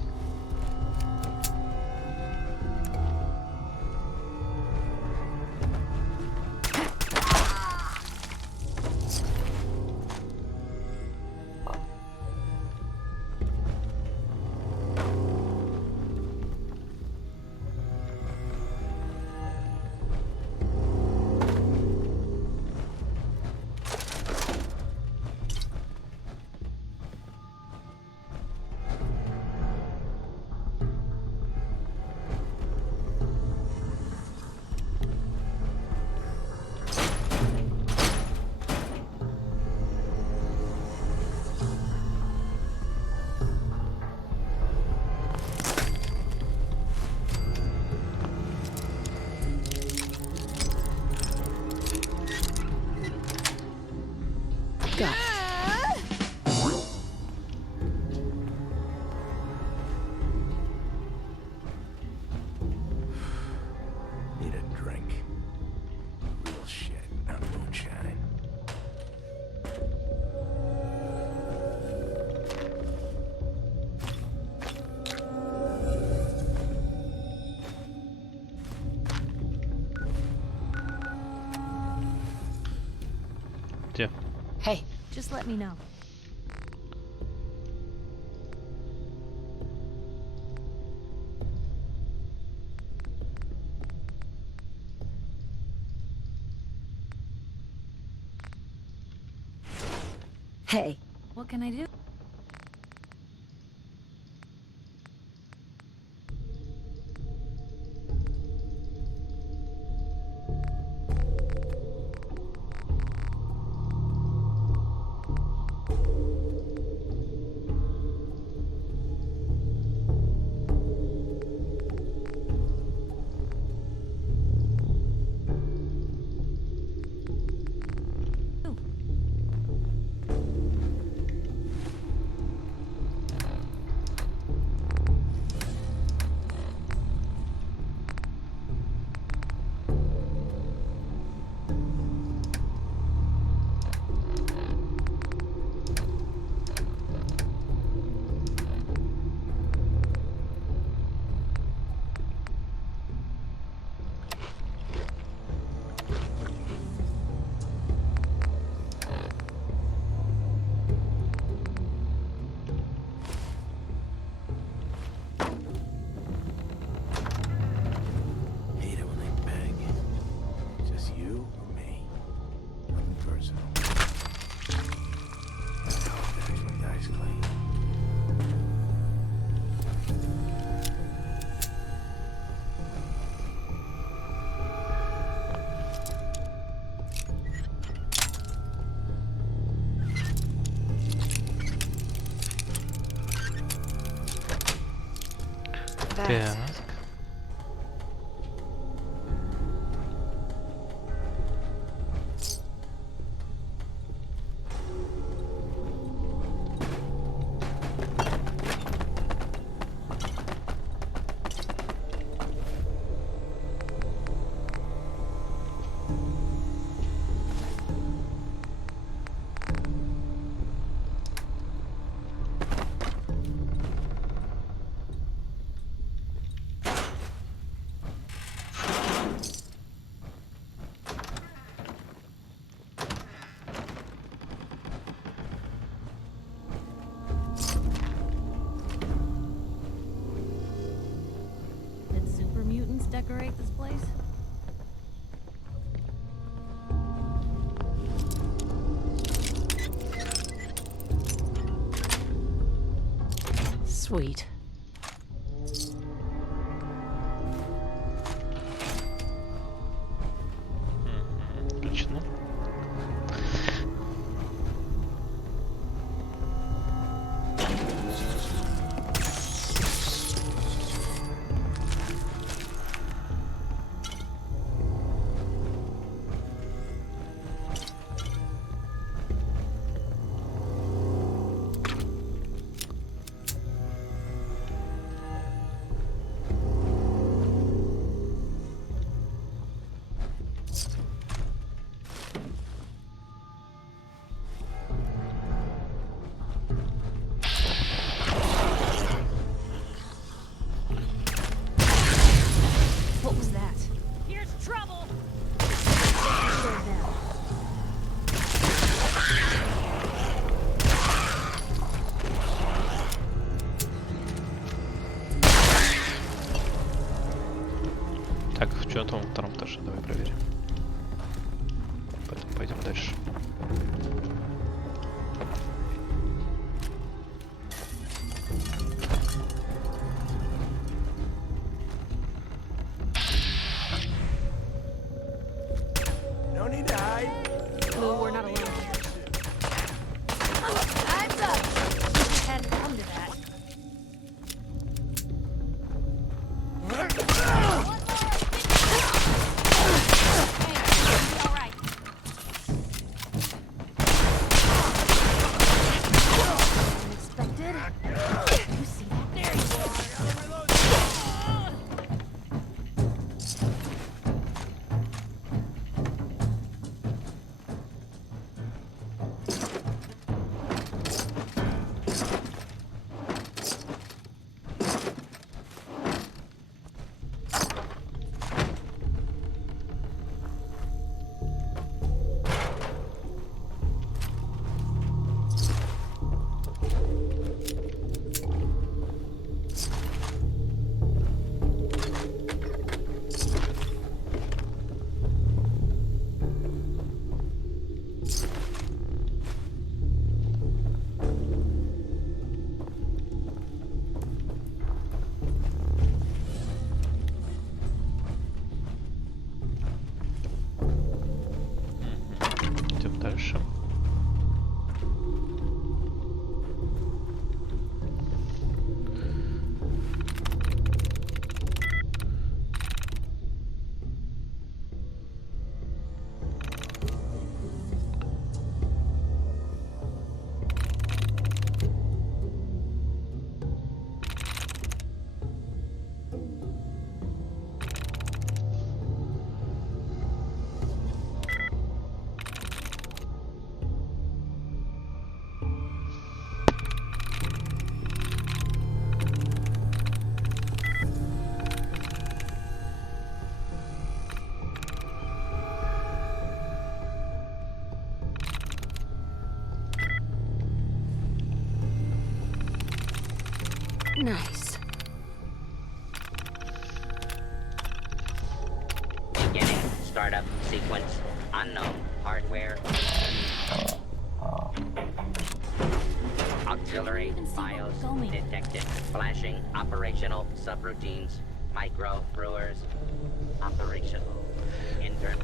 Need a drink. Real shit, not moonshine. Где? Hey, just let me know. Hey. What can I do? That. Decorate this place? Sweet. Отлично. What was that? Here's trouble! Так, что там во втором этаже? Давай проверим. Потом пойдем дальше. No need to hide. Blue, we're not alone. Time's up! You hadn't come to that. Unexpected? You see that? There you are! Идем дальше. Nice. Beginning startup sequence. Unknown hardware. Auxiliary BIOS detected. Flashing operational subroutines. Micro brewers. Operational. Intern.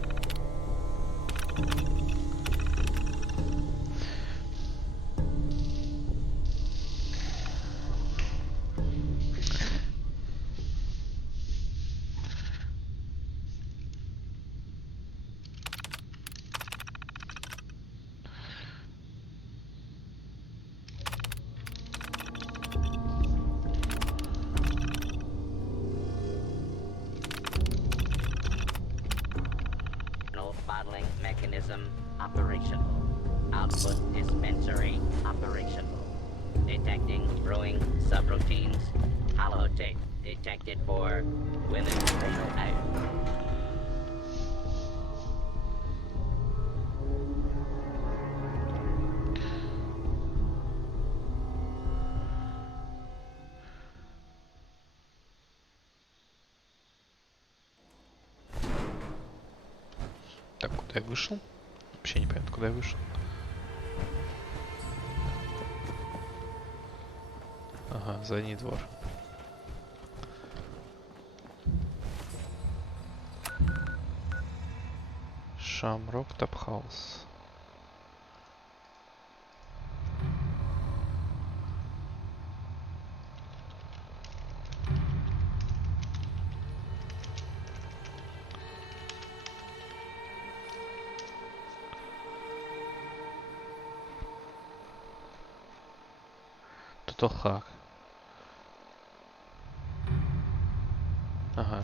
mechanism operational. Output dispensary operational. Detecting brewing subroutines. Holotape detected for women. Так, куда я вышел? Вообще не понятно, куда я вышел. Ага, задний двор. Шамрок Топхаус. Тотохак. Ага.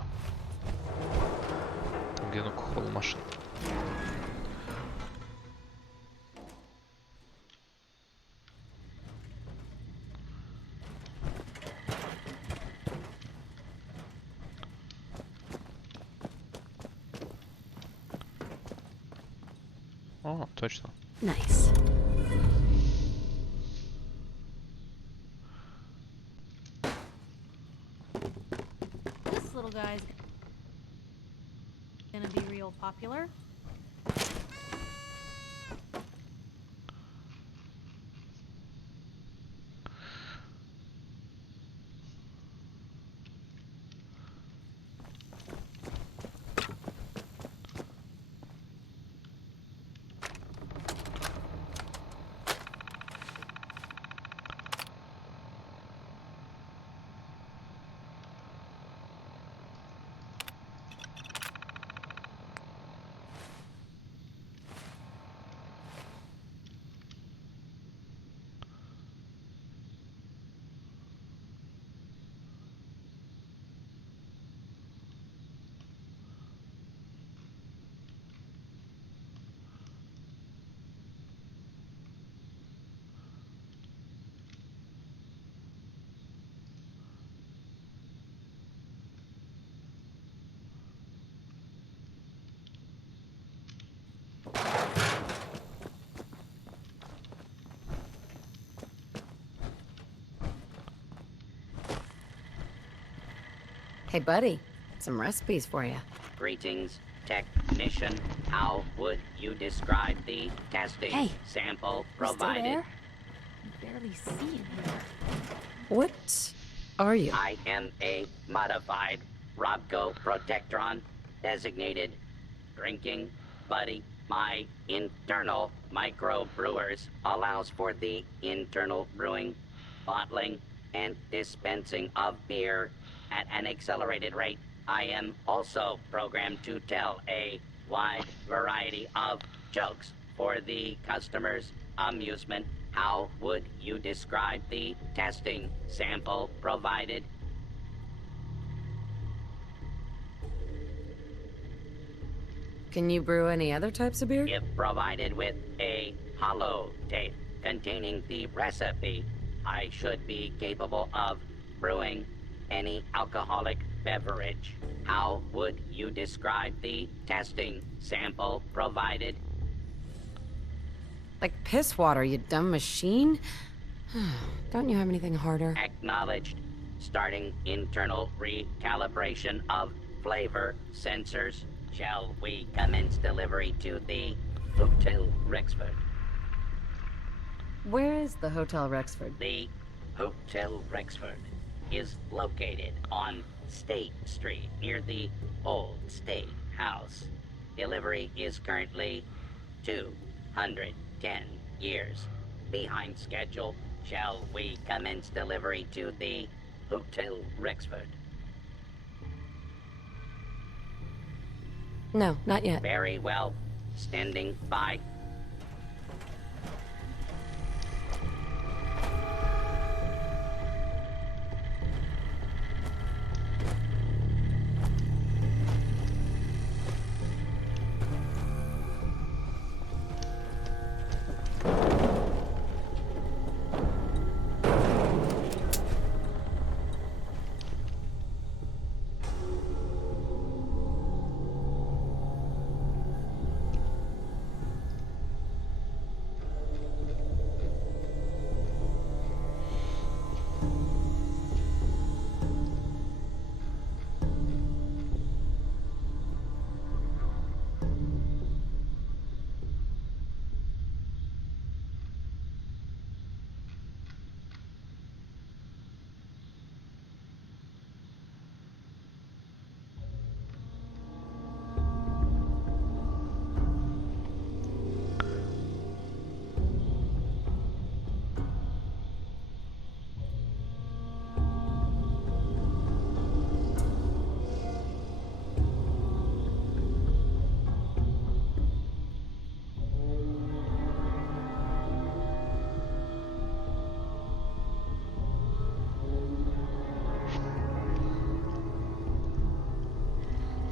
Где ну кухол машин? О, точно. Nice. This little guy's gonna be real popular. Hey, buddy. Some recipes for you. Greetings, technician. How would you describe the testing sample provided? Still there? I barely see in here. What are you? I am a modified Robco Protectron, designated drinking buddy. My internal microbrewers allows for the internal brewing, bottling, and dispensing of beer at an accelerated rate. I am also programmed to tell a wide variety of jokes for the customer's amusement. How would you describe the testing sample provided? Can you brew any other types of beer? If provided with a holotape containing the recipe, I should be capable of brewing any alcoholic beverage. How would you describe the testing sample provided? Like piss water, you dumb machine? Don't you have anything harder? Acknowledged. Starting internal recalibration of flavor sensors. Shall we commence delivery to the Hotel Rexford? Where is the Hotel Rexford? The Hotel Rexford is located on State Street near the Old State House. Delivery is currently 210 years behind schedule. Shall we commence delivery to the Hotel Rexford? No, not yet. Very well. Standing by.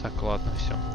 Так, ладно, все.